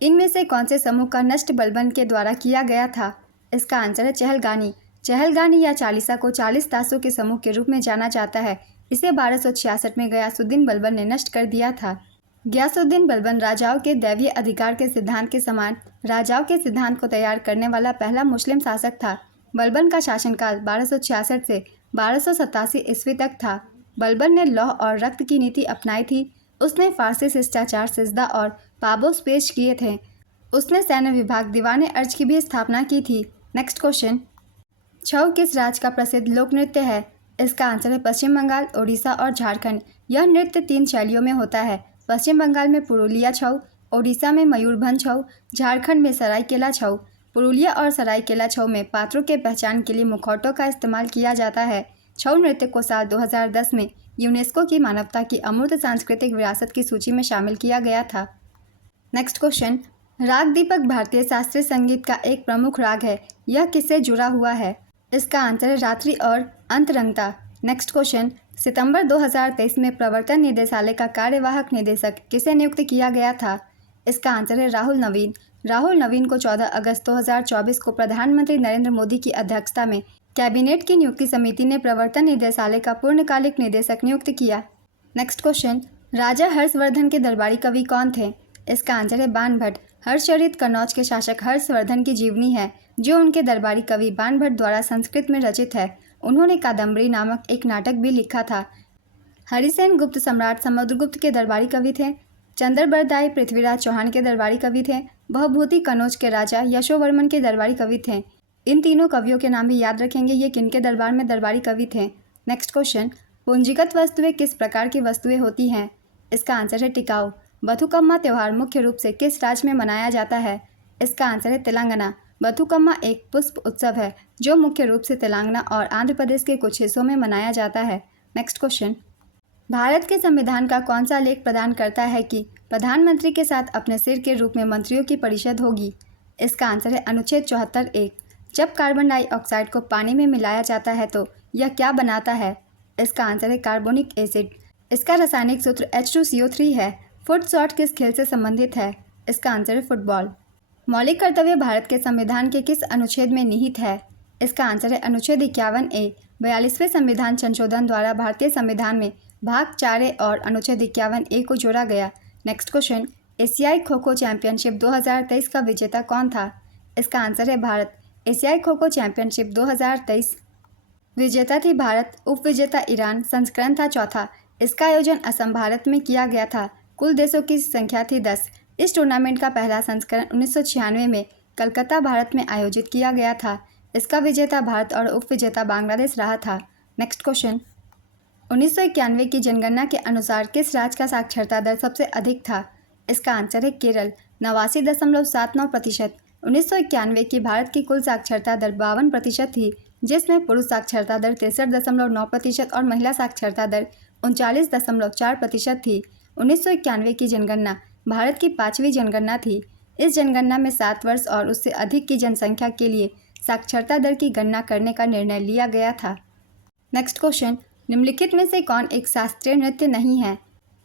इनमें से कौन से समूह का नष्ट बलबन के द्वारा किया गया था? इसका आंसर है चहलगानी। चहलगानी या चालीसा को 40 तासों के समूह के रूप में जाना जाता है। इसे 1266 में गयासुद्दीन बलबन ने नष्ट कर दिया था। गयासुद्दीन बलबन राजाओं के दैवीय अधिकार के सिद्धांत के समान राजाओं के सिद्धांत को तैयार करने वाला पहला मुस्लिम शासक था। बलबन का शासनकाल 1266 से 1287 ईस्वी तक था। बलबन ने लौह और रक्त की नीति अपनाई थी। उसने फारसी शिष्टाचार, सिजदा और पाबोस पेश किए थे। उसने सैन्य विभाग दीवाने अर्ज की भी स्थापना की थी। नेक्स्ट क्वेश्चन, छऊ किस राज्य का प्रसिद्ध लोक नृत्य है? इसका आंसर है पश्चिम बंगाल, ओडिशा और झारखंड। यह नृत्य 3 शैलियों में होता है। पश्चिम बंगाल में पुरुलिया छऊ, ओडिशा में मयूरभंज छऊ, झारखंड में सरायकेला छऊ। पुरुलिया और सरायकेला छऊ में पात्रों के पहचान के लिए मुखौटों का इस्तेमाल किया जाता है। छऊ नृत्य को साल 2010 में यूनेस्को की मानवता की अमूर्त सांस्कृतिक विरासत की सूची में शामिल किया गया था। नेक्स्ट क्वेश्चन, राग दीपक भारतीय शास्त्रीय संगीत का एक प्रमुख राग है। यह किससे जुड़ा हुआ है? इसका आंसर है रात्रि और अंतरंगता। नेक्स्ट क्वेश्चन, सितंबर 2023 में प्रवर्तन निदेशालय का कार्यवाहक निदेशक किसे नियुक्त किया गया था? इसका आंसर है राहुल नवीन। राहुल नवीन को 14 अगस्त 2024 को प्रधानमंत्री नरेंद्र मोदी की अध्यक्षता में कैबिनेट की नियुक्ति समिति ने प्रवर्तन निदेशालय का पूर्णकालिक निदेशक नियुक्त किया। नेक्स्ट क्वेश्चन, राजा हर्षवर्धन के दरबारी कवि कौन थे? इसका आंसर है बाण भट्ट। हर्षचरित कन्नौज के शासक हर्षवर्धन की जीवनी है, जो उनके दरबारी कवि बाण भट्ट द्वारा संस्कृत में रचित है। उन्होंने कादम्बरी नामक एक नाटक भी लिखा था। हरिसेन गुप्त सम्राट समुद्रगुप्त के दरबारी कवि थे। चंद्रबरदाई पृथ्वीराज चौहान के दरबारी कवि थे। भवभूति कन्नौज के राजा यशोवर्मन के दरबारी कवि थे। इन तीनों कवियों के नाम भी याद रखेंगे, ये किनके दरबार में दरबारी कवि थे। नेक्स्ट क्वेश्चन, पूंजीगत वस्तुएं किस प्रकार की वस्तुएं होती हैं? इसका आंसर है टिकाऊ। बथुकम्मा त्यौहार मुख्य रूप से किस राज्य में मनाया जाता है? इसका आंसर है तेलंगाना। बथुकम्मा एक पुष्प उत्सव है जो मुख्य रूप से तेलंगाना और आंध्र प्रदेश के कुछ हिस्सों में मनाया जाता है। नेक्स्ट क्वेश्चन, भारत के संविधान का कौन सा लेख प्रदान करता है कि प्रधानमंत्री के साथ अपने सिर के रूप में मंत्रियों की परिषद होगी? इसका आंसर है अनुच्छेद 74(1)। जब कार्बन डाइऑक्साइड को पानी में मिलाया जाता है तो यह क्या बनाता है? इसका आंसर है कार्बोनिक एसिड। इसका रासायनिक सूत्र H2CO3 है। फुट शॉट किस खेल से संबंधित है? इसका आंसर है फुटबॉल। मौलिक कर्तव्य भारत के संविधान के किस अनुच्छेद में निहित है? इसका आंसर है अनुच्छेद 51(a)। 42वें संविधान संशोधन द्वारा भारतीय संविधान में भाग 4(a) और अनुच्छेद 51(a) को जोड़ा गया। नेक्स्ट क्वेश्चन, एशियाई खो खो चैंपियनशिप 2023 का विजेता कौन था? इसका आंसर है भारत। एशियाई खो खो चैंपियनशिप 2023 विजेता थी भारत, उप विजेता ईरान। संस्करण था चौथा। इसका आयोजन असम भारत में किया गया था। कुल देशों की संख्या थी 10। इस टूर्नामेंट का पहला संस्करण 1996 में कलकत्ता भारत में आयोजित किया गया था। इसका विजेता भारत और उप विजेता बांग्लादेश रहा था। नेक्स्ट क्वेश्चन, 1991 की जनगणना के अनुसार किस राज्य का साक्षरता दर सबसे अधिक था? इसका आंसर है केरल, 89.79%। 1991 की भारत की कुल साक्षरता दर 52% थी, जिसमें पुरुष साक्षरता दर 63.9% और महिला साक्षरता दर 39.4% थी। 1991 की जनगणना भारत की 5वीं जनगणना थी। इस जनगणना में 7 वर्ष और उससे अधिक की जनसंख्या के लिए साक्षरता दर की गणना करने का निर्णय लिया गया था। नेक्स्ट क्वेश्चन, निम्नलिखित में से कौन एक शास्त्रीय नृत्य नहीं है?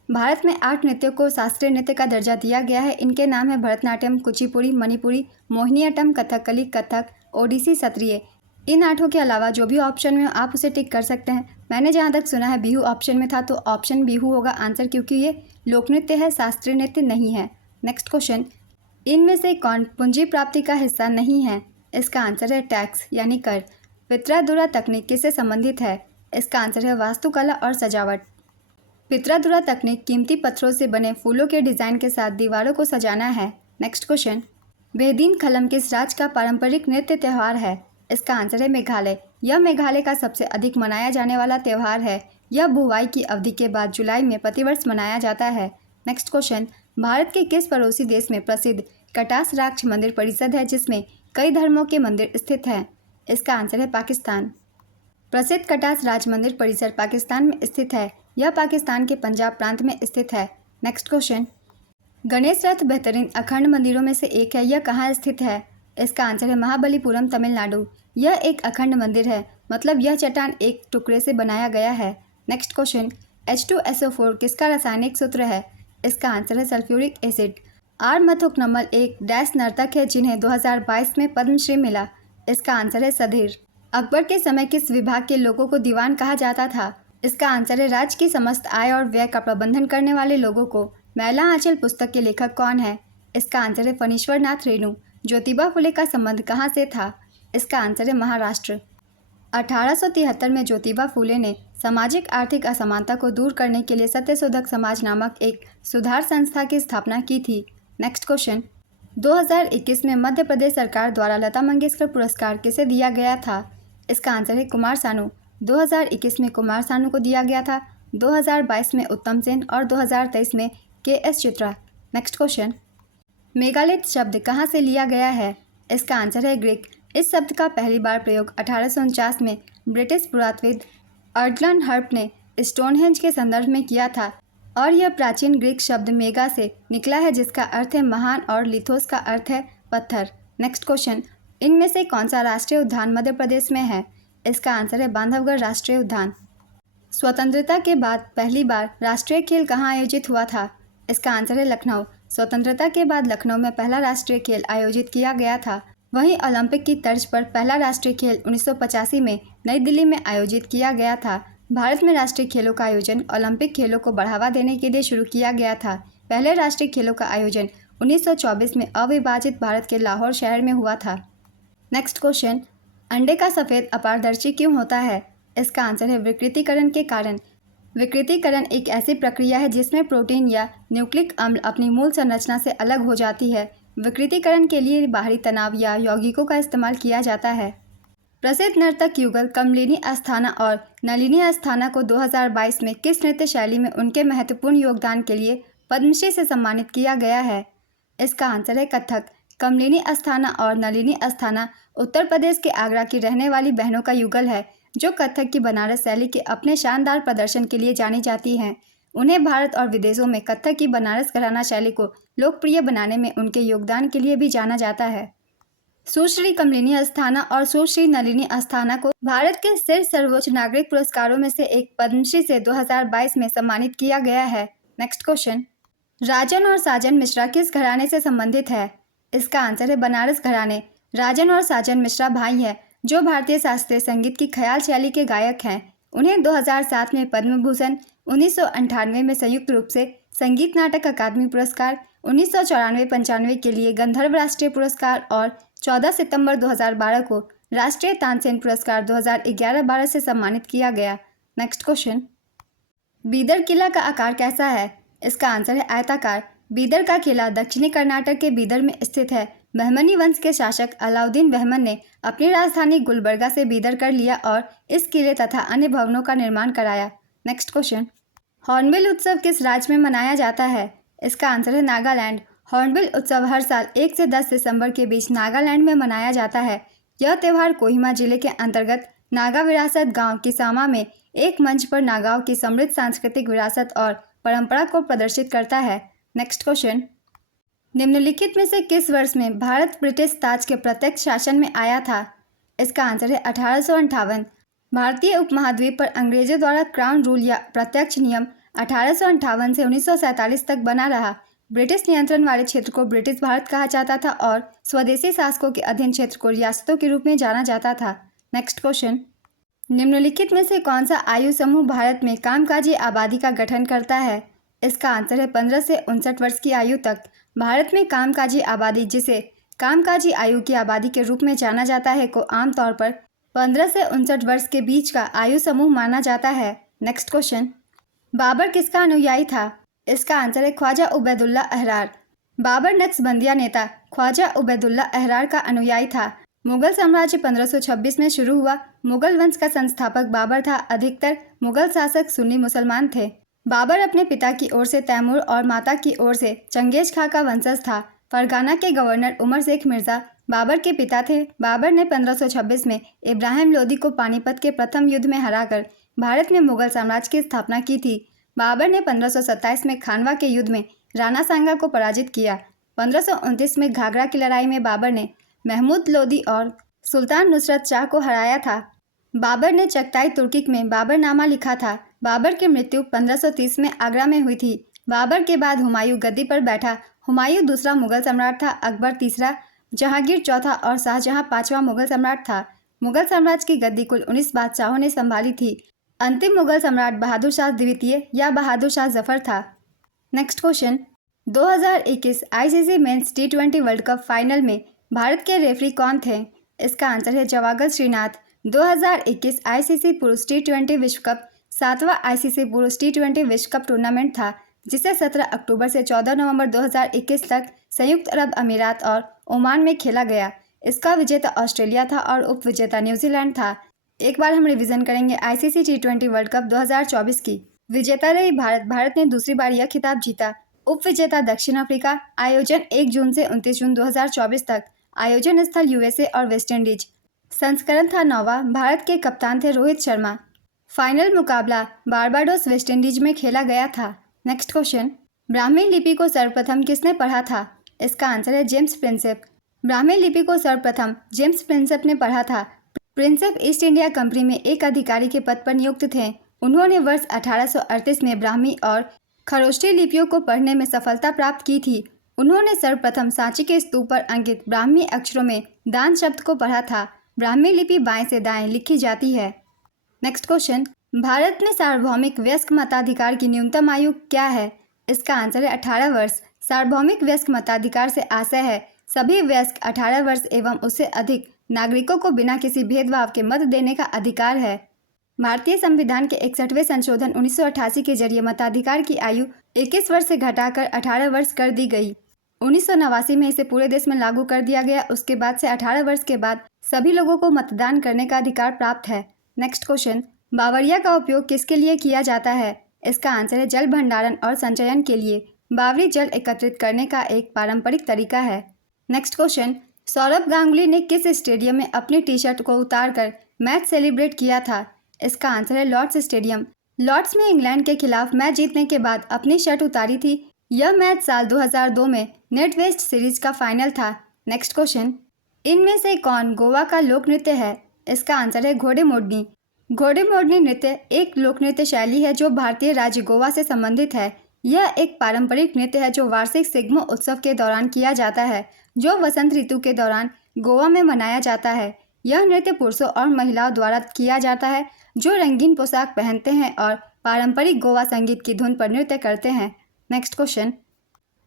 भारत में 8 नृत्यों को शास्त्रीय नृत्य का दर्जा दिया गया है। इनके नाम है भरतनाट्यम, कुचिपुड़ी, मणिपुरी, मोहिनीअट्टम, कथकली, कथक, ओडिसी, सत्रिय। इन 8 के अलावा जो भी ऑप्शन में हो आप उसे टिक कर सकते हैं। मैंने जहाँ तक सुना है बिहू ऑप्शन में था, तो ऑप्शन बिहू होगा आंसर, क्योंकि ये लोक नृत्य है, शास्त्रीय नृत्य नहीं है। नेक्स्ट क्वेश्चन, इनमें से कौन पूंजी प्राप्ति का हिस्सा नहीं है? इसका आंसर है टैक्स यानी कर। पित्राधुरा तकनीक किससे संबंधित है? इसका आंसर है वास्तुकला और सजावट। पित्राधुरा तकनीक कीमती पत्थरों से बने फूलों के डिज़ाइन के साथ दीवारों को सजाना है। नेक्स्ट क्वेश्चन, बेदीन खलम किस राज्य का पारंपरिक नृत्य त्यौहार है? इसका आंसर है मेघालय। यह मेघालय का सबसे अधिक मनाया जाने वाला त्यौहार है। यह बुवाई की अवधि के बाद जुलाई में प्रतिवर्ष मनाया जाता है। नेक्स्ट क्वेश्चन, भारत के किस पड़ोसी देश में प्रसिद्ध कटास राक्ष मंदिर परिषद है, जिसमें कई धर्मों के मंदिर स्थित हैं? इसका आंसर है पाकिस्तान। प्रसिद्ध कटास राज मंदिर परिसर पाकिस्तान में स्थित है। यह पाकिस्तान के पंजाब प्रांत में स्थित है। नेक्स्ट क्वेश्चन, गणेश रथ बेहतरीन अखंड मंदिरों में से एक है। यह कहाँ स्थित है? इसका आंसर है महाबलीपुरम, तमिलनाडु। यह एक अखंड मंदिर है, मतलब यह चट्टान एक टुकड़े से बनाया गया है। नेक्स्ट क्वेश्चन, H2SO4 किसका रासायनिक सूत्र है? इसका आंसर है सल्फ्यूरिक एसिड। आर मथुकनमल एक डैश नर्तक है जिन्हें 2022 में पद्मश्री मिला। इसका आंसर है सधीर। अकबर के समय किस विभाग के लोगों को दीवान कहा जाता था? इसका आंसर है राज्य की समस्त आय और व्यय का प्रबंधन करने वाले लोगों को। मैला आंचल पुस्तक के लेखक कौन है? इसका आंसर है फणीश्वर नाथ रेणु। ज्योतिबा फुले का संबंध कहाँ से था? इसका आंसर है महाराष्ट्र। 1873 में ज्योतिबा फुले ने सामाजिक आर्थिक असमानता को दूर करने के लिए सत्यशोधक समाज नामक एक सुधार संस्था की स्थापना की थी। नेक्स्ट क्वेश्चन, 2021 में मध्य प्रदेश सरकार द्वारा लता मंगेशकर पुरस्कार किसे दिया गया था? इसका आंसर है कुमार सानू। 2021 में कुमार सानू को दिया गया था। 2022 में उत्तम सेन और 2023 में KS Chitra. Next question, megalith शब्द कहाँ से लिया गया है? इसका आंसर है ग्रीक। इस शब्द का पहली बार प्रयोग 1849 में ब्रिटिश पुरातत्वविद अर्डलन हर्प ने स्टोनहेंज के संदर्भ में किया था और यह प्राचीन ग्रीक शब्द मेगा से निकला है, जिसका अर्थ है महान और लिथोस का अर्थ है पत्थर। नेक्स्ट क्वेश्चन, इनमें से कौन सा राष्ट्रीय उद्यान मध्य प्रदेश में है? इसका आंसर है बांधवगढ़ राष्ट्रीय उद्यान। स्वतंत्रता के बाद पहली बार राष्ट्रीय खेल कहाँ आयोजित हुआ था? इसका आंसर है लखनऊ। स्वतंत्रता के बाद लखनऊ में पहला राष्ट्रीय खेल आयोजित किया गया था। वहीं ओलंपिक की तर्ज पर पहला राष्ट्रीय खेल 1985 में नई दिल्ली में आयोजित किया गया था। भारत में राष्ट्रीय खेलों का आयोजन ओलंपिक खेलों को बढ़ावा देने के लिए शुरू किया गया था। पहले राष्ट्रीय खेलों का आयोजन 1924 में अविभाजित भारत के लाहौर शहर में हुआ था। नेक्स्ट क्वेश्चन, अंडे का सफ़ेद अपारदर्शी क्यों होता है? इसका आंसर है विकृतीकरण के कारण। विकृतीकरण एक ऐसी प्रक्रिया है जिसमें प्रोटीन या न्यूक्लिक अम्ल अपनी मूल संरचना से अलग हो जाती है। विकृतीकरण के लिए बाहरी तनाव या यौगिकों का इस्तेमाल किया जाता है। प्रसिद्ध नर्तक युगल कमलिनी अस्थाना और नलिनी अस्थाना को 2022 में किस नृत्य शैली में उनके महत्वपूर्ण योगदान के लिए पद्मश्री से सम्मानित किया गया है? इसका आंसर है कथक। कमलिनी अस्थाना और नलिनी अस्थाना उत्तर प्रदेश के आगरा की रहने वाली बहनों का युगल है। जो कथक की बनारस शैली के अपने शानदार प्रदर्शन के लिए जानी जाती हैं। उन्हें भारत और विदेशों में कथक की बनारस घराना शैली को लोकप्रिय बनाने में उनके योगदान के लिए भी जाना जाता है। सुश्री कमलिनी अस्थाना और सुश्री नलिनी अस्थाना को भारत के शीर्ष सर्वोच्च नागरिक पुरस्कारों में से एक पद्मश्री से 2022 में सम्मानित किया गया है। नेक्स्ट क्वेश्चन, राजन और साजन मिश्रा किस घराने से संबंधित है? इसका आंसर है बनारस घराने। राजन और साजन मिश्रा भाई हैं जो भारतीय शास्त्रीय संगीत की ख्याल शैली के गायक हैं। उन्हें 2007 में पद्म भूषण, 1998 में संयुक्त रूप से संगीत नाटक अकादमी पुरस्कार, 1994-95 के लिए गंधर्व राष्ट्रीय पुरस्कार और 14 सितंबर 2012 को राष्ट्रीय तानसेन पुरस्कार 2011-12 से सम्मानित किया गया। नेक्स्ट क्वेश्चन, बीदर किला का आकार कैसा है? इसका आंसर है आयताकार। बीदर का किला दक्षिणी कर्नाटक के बीदर में स्थित है। बहमनी वंश के शासक अलाउद्दीन बहमन ने अपनी राजधानी गुलबर्गा से बीदर कर लिया और इस किले तथा अन्य भवनों का निर्माण कराया। नेक्स्ट क्वेश्चन, हॉर्नबिल उत्सव किस राज्य में मनाया जाता है? इसका आंसर है नागालैंड। हॉर्नबिल उत्सव हर साल 1 से 10 दिसंबर के बीच नागालैंड में मनाया जाता है। यह त्यौहार कोहिमा जिले के अंतर्गत नागा विरासत गांव किसामा में एक मंच पर नागाओं की समृद्ध सांस्कृतिक विरासत और परंपरा को प्रदर्शित करता है। नेक्स्ट क्वेश्चन, निम्नलिखित में से किस वर्ष में भारत ब्रिटिश ताज के प्रत्यक्ष शासन में आया था? इसका आंसर है 1858। भारतीय उपमहाद्वीप पर अंग्रेजों द्वारा क्राउन रूल या प्रत्यक्ष नियम 1858 से 1947 तक बना रहा। ब्रिटिश नियंत्रण वाले क्षेत्र को ब्रिटिश भारत कहा जाता था और स्वदेशी शासकों के अधीन क्षेत्र को रियासतों के रूप में जाना जाता था। नेक्स्ट क्वेश्चन, निम्नलिखित में से कौन सा आयु समूह भारत में कामकाजी आबादी का गठन करता है? इसका आंसर है 15 से 59 वर्ष की आयु तक। भारत में कामकाजी आबादी, जिसे कामकाजी आयु की आबादी के रूप में जाना जाता है, को आमतौर पर 15 से 59 वर्ष के बीच का आयु समूह माना जाता है। नेक्स्ट क्वेश्चन, बाबर किसका अनुयायी था? इसका आंसर है ख्वाजा उबैदुल्ला अहरार। बाबर नक्शबंदिया नेता ख्वाजा उबैदुल्ला अहरार का अनुयायी था। मुगल साम्राज्य 1526 में शुरू हुआ। मुगल वंश का संस्थापक बाबर था। अधिकतर मुगल शासक सुन्नी मुसलमान थे। बाबर अपने पिता की ओर से तैमूर और माता की ओर से चंगेज खां का वंशज था। फरगाना के गवर्नर उमर शेख मिर्जा बाबर के पिता थे। बाबर ने 1526 में इब्राहिम लोदी को पानीपत के प्रथम युद्ध में हराकर भारत में मुगल साम्राज्य की स्थापना की थी। बाबर ने 1527 में खानवा के युद्ध में राणा सांगा को पराजित किया। 1529 में घाघरा की लड़ाई में बाबर ने महमूद लोदी और सुल्तान नुसरत शाह को हराया था। बाबर ने चगताई तुर्किक में बाबरनामा लिखा था। बाबर की मृत्यु 1530 में आगरा में हुई थी। बाबर के बाद हुमायूं गद्दी पर बैठा। हुमायूं दूसरा मुगल सम्राट था, अकबर तीसरा, जहांगीर चौथा और शाहजहां पांचवा मुगल सम्राट था। मुगल साम्राज्य की गद्दी कुल 19 बादशाहों ने संभाली थी। अंतिम मुगल सम्राट बहादुर शाह द्वितीय या बहादुर शाह जफर था। नेक्स्ट क्वेश्चन, 2021 आईसीसी मेंस टी20 वर्ल्ड कप फाइनल में भारत के रेफरी कौन थे? इसका आंसर है जवागल श्रीनाथ। 2021 आईसीसी पुरुष टी20 विश्व कप 7वां आईसीसी पुरुष टी20 विश्व कप टूर्नामेंट था, जिसे 17 अक्टूबर से 14 नवंबर 2021 तक संयुक्त अरब अमीरात और ओमान में खेला गया। इसका विजेता ऑस्ट्रेलिया था और उप विजेता न्यूजीलैंड था। एक बार हम रिवीजन करेंगे आईसीसी टी20 वर्ल्ड कप 2024 की। विजेता रही भारत। भारत ने दूसरी बार यह खिताब जीता। उप विजेता दक्षिण अफ्रीका। आयोजन 1 जून से 29 जून 2024 तक। आयोजन स्थल यूएसए और वेस्ट इंडीज। संस्करण था 9वां। भारत के कप्तान थे रोहित शर्मा। फाइनल मुकाबला बारबाडोस वेस्ट इंडीज में खेला गया था। नेक्स्ट क्वेश्चन, ब्राह्मी लिपि को सर्वप्रथम किसने पढ़ा था? इसका आंसर है जेम्स प्रिंसेप। ब्राह्मी लिपि को सर्वप्रथम जेम्स प्रिंसेप ने पढ़ा था। प्रिंसेप ईस्ट इंडिया कंपनी में एक अधिकारी के पद पर नियुक्त थे। उन्होंने वर्ष 1838 में ब्राह्मी और खरोष्ठी लिपियों को पढ़ने में सफलता प्राप्त की थी। उन्होंने सर्वप्रथम सांची के स्तूप पर अंकित ब्राह्मी अक्षरों में दान शब्द को पढ़ा था। ब्राह्मी लिपि बाएं से दाएं लिखी जाती है। नेक्स्ट क्वेश्चन, भारत में सार्वभौमिक वयस्क मताधिकार की न्यूनतम आयु क्या है? इसका आंसर है 18 वर्ष। सार्वभौमिक वयस्क मताधिकार से आशय है सभी वयस्क 18 वर्ष एवं उससे अधिक नागरिकों को बिना किसी भेदभाव के मत देने का अधिकार है। भारतीय संविधान के 61वें संशोधन 1988 के जरिए मताधिकार की आयु 21 वर्ष से घटाकर 18 वर्ष कर दी गई। 1989 में इसे पूरे देश में लागू कर दिया गया। उसके बाद से 18 वर्ष के बाद सभी लोगों को मतदान करने का अधिकार प्राप्त है। नेक्स्ट क्वेश्चन, बावरिया का उपयोग किसके लिए किया जाता है? इसका आंसर है जल भंडारण और संचयन के लिए। बावरी जल एकत्रित करने का एक पारंपरिक तरीका है। नेक्स्ट क्वेश्चन, सौरभ गांगुली ने किस स्टेडियम में अपनी टी शर्ट को उतारकर मैच सेलिब्रेट किया था? इसका आंसर है लॉर्ड्स स्टेडियम। लॉर्ड्स में इंग्लैंड के खिलाफ मैच जीतने के बाद अपनी शर्ट उतारी थी। यह मैच साल 2002 में नेट वेस्ट सीरीज का फाइनल था। नेक्स्ट क्वेश्चन, इनमें से कौन गोवा का लोक नृत्य है? इसका आंसर है घोड़े मोडनी। घोड़े मोडनी नृत्य एक लोक नृत्य शैली है जो भारतीय राज्य गोवा से संबंधित है। यह एक पारंपरिक नृत्य है जो वार्षिक सिग्मो उत्सव के दौरान किया जाता है, जो वसंत ऋतु के दौरान गोवा में मनाया जाता है। यह नृत्य पुरुषों और महिलाओं द्वारा किया जाता है जो रंगीन पोशाक पहनते हैं और पारंपरिक गोवा संगीत की धुन पर नृत्य करते हैं। नेक्स्ट क्वेश्चन,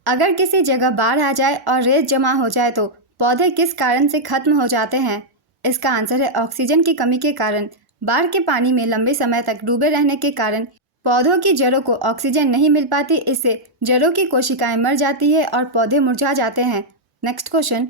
अगर किसी जगह बाढ़ आ जाए और रेत जमा हो जाए तो पौधे किस कारण से खत्म हो जाते हैं? इसका आंसर है ऑक्सीजन की कमी के कारण। बाढ़ के पानी में लंबे समय तक डूबे रहने के कारण पौधों की जड़ों को ऑक्सीजन नहीं मिल पाती, इससे जड़ों की कोशिकाएं मर जाती है और पौधे मुरझा जाते हैं। नेक्स्ट क्वेश्चन,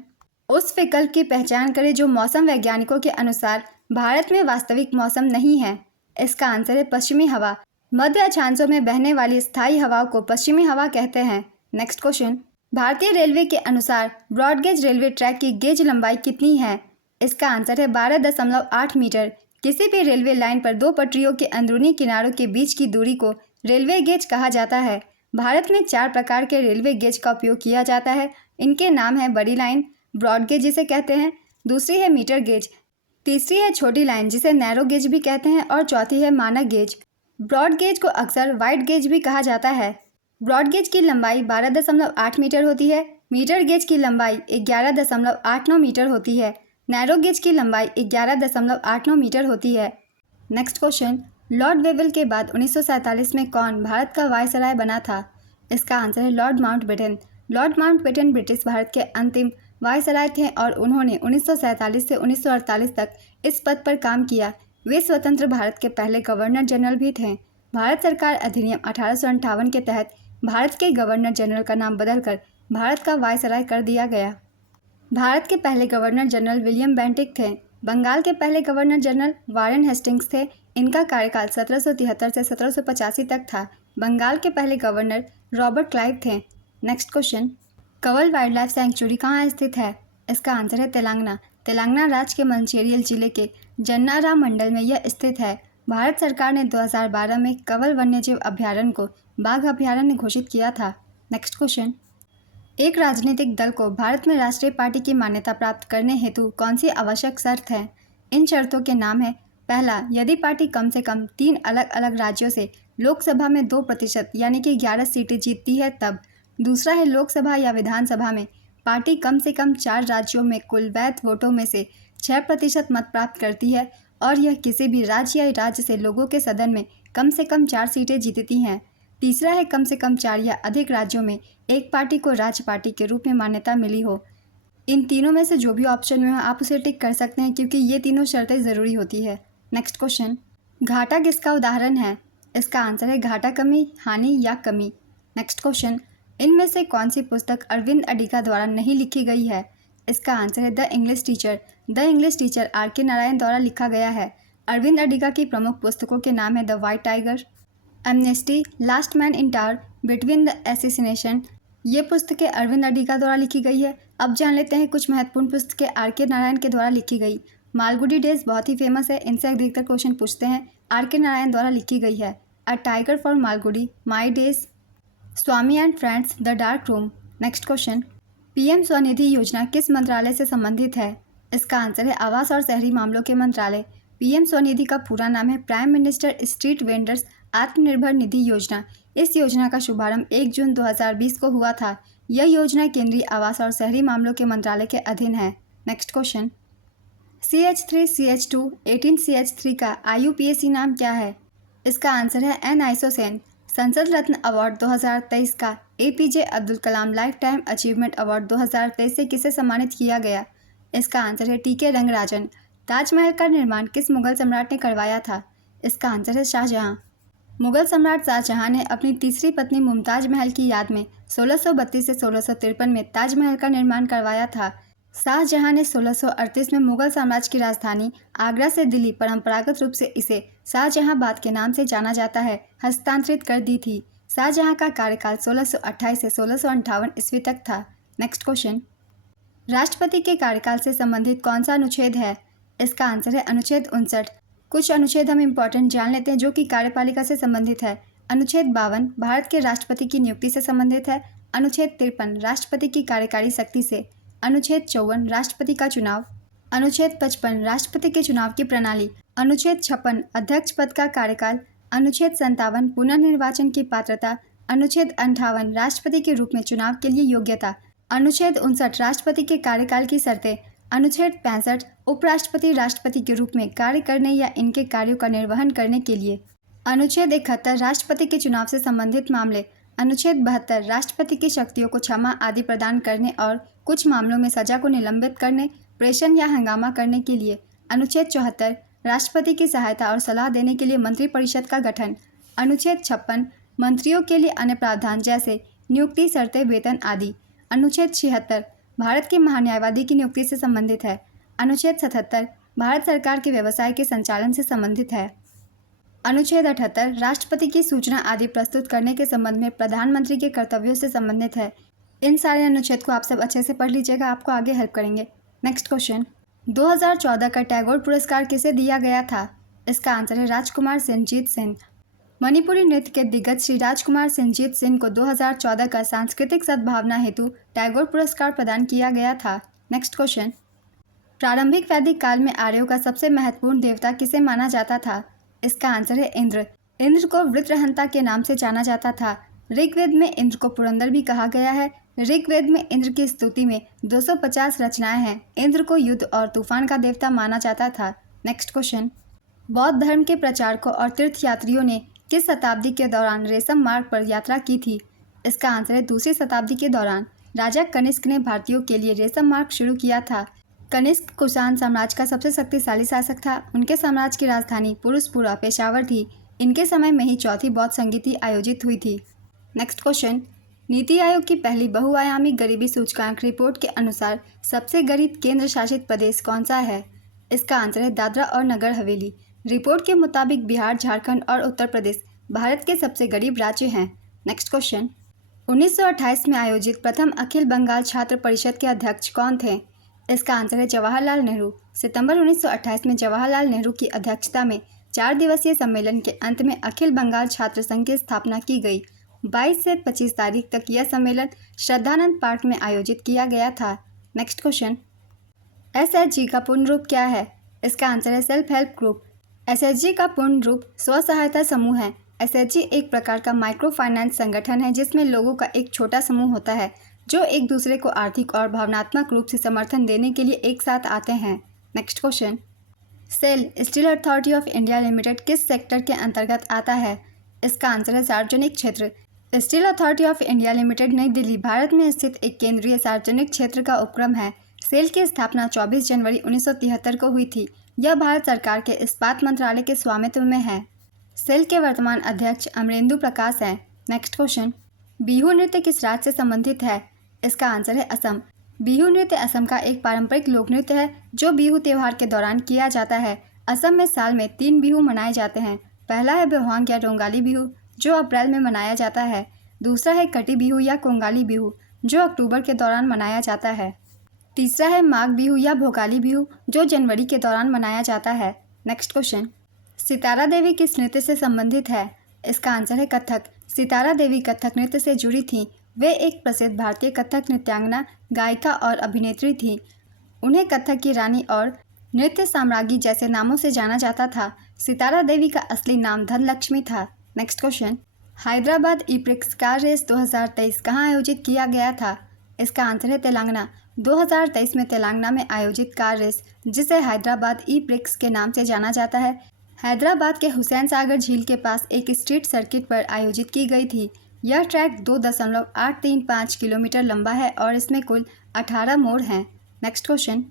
उस विकल्प की पहचान करें जो मौसम वैज्ञानिकों के अनुसार भारत में वास्तविक मौसम नहीं है। इसका आंसर है पश्चिमी हवा। मध्य अक्षांशों में बहने वाली स्थायी हवाओं को पश्चिमी हवा कहते हैं। नेक्स्ट क्वेश्चन, भारतीय रेलवे के अनुसार ब्रॉडगेज रेलवे ट्रैक की गेज लंबाई कितनी है? इसका आंसर है 12.8 मीटर। किसी भी रेलवे लाइन पर दो पटरियों के अंदरूनी किनारों के बीच की दूरी को रेलवे गेज कहा जाता है। भारत में 4 प्रकार के रेलवे गेज का उपयोग किया जाता है। इनके नाम है बड़ी लाइन, ब्रॉड गेज जिसे कहते हैं, दूसरी है मीटर गेज, तीसरी है छोटी लाइन जिसे नैरो गेज भी कहते हैं और चौथी है मानक गेज। ब्रॉड गेज को अक्सर वाइड गेज भी कहा जाता है। ब्रॉड गेज की लंबाई 12.8 मीटर होती है। मीटर गेज की लंबाई 11.89 मीटर होती है। नैरो गेज की लंबाई 11.89 मीटर होती है। नेक्स्ट क्वेश्चन, लॉर्ड वेवल के बाद 1947 में कौन भारत का वायसराय बना था? इसका आंसर है Lord Mountbatten. Lord Mountbatten British Bharat के अंतिम वायसराय थे और उन्होंने 1947 से 1948 तक इस पद पर काम किया। वे स्वतंत्र भारत के पहले गवर्नर जनरल भी थे। भारत सरकार अधिनियम 1858 के तहत भारत के गवर्नर जनरल का नाम बदलकर भारत का वायसराय कर दिया गया। भारत के पहले गवर्नर जनरल विलियम बेंटिक थे। बंगाल के पहले गवर्नर जनरल वारेन हेस्टिंग्स थे। इनका कार्यकाल 1773 से 1785 तक था। बंगाल के पहले गवर्नर रॉबर्ट क्लाइव थे। Next question, Kanwal wild life sanctuary कहाँ स्थित है? इसका आंसर है तेलंगाना। तेलंगाना राज्य के मंचेरियल जिले के जन्नाराम मंडल में यह स्थित है। भारत सरकार ने 2012 में कंवल वन्यजीव अभ्यारण्य को बाघ अभ्यारण्य घोषित किया था। नेक्स्ट क्वेश्चन, एक राजनीतिक दल को भारत में राष्ट्रीय पार्टी की मान्यता प्राप्त करने हेतु कौन सी आवश्यक शर्त है? इन शर्तों के नाम है, पहला, यदि पार्टी कम से कम 3 अलग अलग राज्यों से लोकसभा में 2% यानी कि 11 सीटें जीतती है तब। दूसरा है, लोकसभा या विधानसभा में पार्टी कम से कम 4 राज्यों में कुल वैध वोटों में से 6% मत प्राप्त करती है और यह किसी भी राज्य या राज्य से लोगों के सदन में कम से कम 4 सीटें जीतती हैं। तीसरा है, कम से कम 4 या अधिक राज्यों में एक पार्टी को राज्य पार्टी के रूप में मान्यता मिली हो। इन तीनों में से जो भी ऑप्शन में हो आप उसे टिक कर सकते हैं क्योंकि ये तीनों शर्तें ज़रूरी होती है। नेक्स्ट क्वेश्चन, घाटा किसका उदाहरण है? इसका आंसर है घाटा कमी, हानि या कमी। नेक्स्ट क्वेश्चन, इनमें से कौन सी पुस्तक अरविंद अडिगा द्वारा नहीं लिखी गई है? इसका आंसर है the English teacher. The English teacher R.K. Narayan द्वारा लिखा गया है। अरविंद अडिगा की प्रमुख पुस्तकों के नाम है the white tiger, amnesty, last man in tower, between the assassination. ये पुस्तकें अरविंद अडिगा द्वारा लिखी गई है। अब जान लेते हैं कुछ महत्वपूर्ण पुस्तकें R.K. नारायण के द्वारा लिखी गई। मालगुडी डेज बहुत ही फेमस है, इनसे अधिकतर क्वेश्चन पूछते हैं। R.K. नारायण द्वारा लिखी गई है। A tiger for Malgudi, my days, Swami and friends, the dark room. Next question, PM Svanidhi योजना किस मंत्रालय से संबंधित है? इसका आंसर है आवास और शहरी मामलों के मंत्रालय। PM स्वनिधि का पूरा नाम है prime minister street vendors Atmanirbhar Nidhi योजना। इस योजना का शुभारंभ 1 जून 2020 को हुआ था। यह योजना केंद्रीय आवास और शहरी मामलों के मंत्रालय के अधीन है। नेक्स्ट क्वेश्चन, CH3CH2 18CH3 का IUPAC नाम क्या है? इसका आंसर है N आइसोसेन। संसद रत्न अवार्ड 2023 का APJ Abdul Kalam life time achievement award 2023 से किसे सम्मानित किया गया? इसका आंसर है TK रंगराजन। ताजमहल का निर्माण किस मुगल सम्राट ने करवाया था? इसका आंसर है शाहजहां। मुगल सम्राट शाहजहां ने अपनी तीसरी पत्नी मुमताज महल की याद में 1632 से 1653 में ताजमहल का निर्माण करवाया था। शाहजहां ने 1638 में मुगल साम्राज्य की राजधानी आगरा से दिल्ली, परंपरागत रूप से इसे शाहजहांबाद के नाम से जाना जाता है, हस्तांतरित कर दी थी। शाहजहां का कार्यकाल 1628 से 1658 ईस्वी तक था। नेक्स्ट क्वेश्चन, राष्ट्रपति के कार्यकाल से संबंधित कौन सा अनुच्छेद है? इसका आंसर है अनुच्छेद 59। कुछ अनुच्छेद हम इम्पोर्टेंट जान लेते हैं जो कि कार्यपालिका से संबंधित है। अनुच्छेद 52 भारत के राष्ट्रपति की नियुक्ति से संबंधित है। अनुच्छेद 53 राष्ट्रपति की कार्यकारी शक्ति से। अनुच्छेद 54 राष्ट्रपति का चुनाव। अनुच्छेद 55 राष्ट्रपति के चुनाव की प्रणाली। अनुच्छेद 56 अध्यक्ष पद का कार्यकाल। अनुच्छेद 57 पुनर्निर्वाचन की पात्रता। अनुच्छेद 58 राष्ट्रपति के रूप में चुनाव के लिए योग्यता। अनुच्छेद 59 राष्ट्रपति के कार्यकाल की शर्तें। अनुच्छेद 65 उपराष्ट्रपति राष्ट्रपति के रूप में कार्य करने या इनके कार्यों का निर्वहन करने के लिए। अनुच्छेद 71 राष्ट्रपति के चुनाव से संबंधित मामले। अनुच्छेद 72 राष्ट्रपति की शक्तियों को क्षमा आदि प्रदान करने और कुछ मामलों में सजा को निलंबित करने, प्रेषण या हंगामा करने के लिए। अनुच्छेद 74 राष्ट्रपति की सहायता और सलाह देने के लिए मंत्रिपरिषद का गठन। अनुच्छेद 56 मंत्रियों के लिए अन्य प्रावधान जैसे नियुक्ति, शर्तें, वेतन आदि। अनुच्छेद 76 भारत के महान्यायवादी की नियुक्ति से संबंधित है। अनुच्छेद 77 भारत सरकार के व्यवसाय के संचालन से संबंधित है। अनुच्छेद 78 राष्ट्रपति की सूचना आदि प्रस्तुत करने के संबंध में प्रधानमंत्री के कर्तव्यों से संबंधित है। इन सारे अनुच्छेद को आप सब अच्छे से पढ़ लीजिएगा, आपको आगे हेल्प करेंगे। नेक्स्ट क्वेश्चन, 2014 का टैगोर पुरस्कार किसे दिया गया था? इसका आंसर है राजकुमार सिंहजीत सिंह। मणिपुरी नृत्य के दिग्गज श्री राजकुमार सिंहजीत सिंह को 2014 का सांस्कृतिक सद्भावना हेतु टैगोर पुरस्कार प्रदान किया गया था। नेक्स्ट क्वेश्चन, प्रारंभिक वैदिक काल में आर्यों का सबसे महत्वपूर्ण देवता किसे माना जाता था? इसका आंसर है इंद्र। इंद्र को वृत्रहंता के नाम से जाना जाता था। ऋग्वेद में इंद्र को पुरंदर भी कहा गया है। ऋग्वेद में इंद्र की स्तुति में 250 रचनाएं हैं। इंद्र को युद्ध और तूफान का देवता माना जाता था। नेक्स्ट क्वेश्चन, बौद्ध धर्म के प्रचारकों और तीर्थयात्रियों ने किस शताब्दी के दौरान रेशम मार्ग पर यात्रा की थी? इसका आंसर है दूसरी शताब्दी के दौरान। राजा कनिष्क ने भारतीयों के लिए रेशम मार्ग शुरू किया था। कनिष्क कुषाण साम्राज्य का सबसे शक्तिशाली शासक था। उनके साम्राज्य की राजधानी पुरुषपुरा पेशावर थी। इनके समय में ही चौथी बौद्ध संगीति आयोजित हुई थी। नेक्स्ट क्वेश्चन, नीति आयोग की पहली बहुआयामी गरीबी सूचकांक रिपोर्ट के अनुसार सबसे गरीब केंद्र शासित प्रदेश कौन सा है? इसका आंसर है दादरा और नगर हवेली। रिपोर्ट के मुताबिक बिहार, झारखंड और उत्तर प्रदेश भारत के सबसे गरीब राज्य हैं। नेक्स्ट क्वेश्चन, 1928 में आयोजित प्रथम अखिल बंगाल छात्र परिषद के अध्यक्ष कौन थे? इसका आंसर है जवाहरलाल नेहरू। सितंबर 1928 में जवाहरलाल नेहरू की अध्यक्षता में 4 दिवसीय सम्मेलन के अंत में अखिल बंगाल छात्र संघ की स्थापना की गई। 22 से 25 तारीख तक यह सम्मेलन श्रद्धानंद पार्क में आयोजित किया गया था। नेक्स्ट क्वेश्चन, SHG का पूर्ण रूप क्या है? इसका आंसर है सेल्फ हेल्प ग्रुप। SHG का पूर्ण रूप स्व सहायता समूह है। SHG एक प्रकार का माइक्रो फाइनेंस संगठन है जिसमें लोगों का एक छोटा समूह होता है जो एक दूसरे को आर्थिक और भावनात्मक रूप से समर्थन देने के लिए एक साथ आते हैं। Next question, SAIL steel authority of India limited किस सेक्टर के अंतर्गत आता है? इसका आंसर है सार्वजनिक क्षेत्र। Steel authority of India limited Nai Delhi, Bharat में स्थित एक केंद्रीय सार्वजनिक क्षेत्र का उपक्रम है। सेल की स्थापना 24 जनवरी 1973 को हुई थी। यह भारत सरकार के इस्पात मंत्रालय के स्वामित्व में है। सेल के वर्तमान अध्यक्ष अमरेंदु प्रकाश हैं। नेक्स्ट क्वेश्चन, बिहू नृत्य किस राज्य से संबंधित है? इसका आंसर है असम। बिहू नृत्य असम का एक पारंपरिक लोक नृत्य है जो बिहू त्यौहार के दौरान किया जाता है। असम में साल में 3 बिहू मनाए जाते हैं। पहला है बेहुआंग या रोंगाली बिहू जो अप्रैल में मनाया जाता है। दूसरा है कटी बिहू या कोंगाली बिहू जो अक्टूबर के दौरान मनाया जाता है। तीसरा है माघ बिहू या भोगाली बिहू जो जनवरी के दौरान मनाया जाता है। नेक्स्ट क्वेश्चन, सितारा देवी किस नृत्य से संबंधित है? इसका आंसर है कथक। सितारा देवी कथक नृत्य से जुड़ी थी। वे एक प्रसिद्ध भारतीय कथक नृत्यांगना, गायिका और अभिनेत्री थी। उन्हें कथक की रानी और नृत्य साम्राज्ञी जैसे नामों से जाना जाता था। सितारा देवी का असली नाम धनलक्ष्मी था। Next question, Hyderabad E Prix car race 2023 कहाँ आयोजित किया गया था? इसका आंसर है तेलंगाना। 2023 में तेलंगाना में आयोजित कार रेस जिसे हैदराबाद ई-प्रिक्स के नाम से जाना जाता है हैदराबाद के हुसैन सागर झील के पास एक स्ट्रीट सर्किट पर आयोजित की गई थी। यह ट्रैक 2.835 किलोमीटर लंबा है और इसमें कुल 18 मोड़ हैं। नेक्स्ट क्वेश्चन,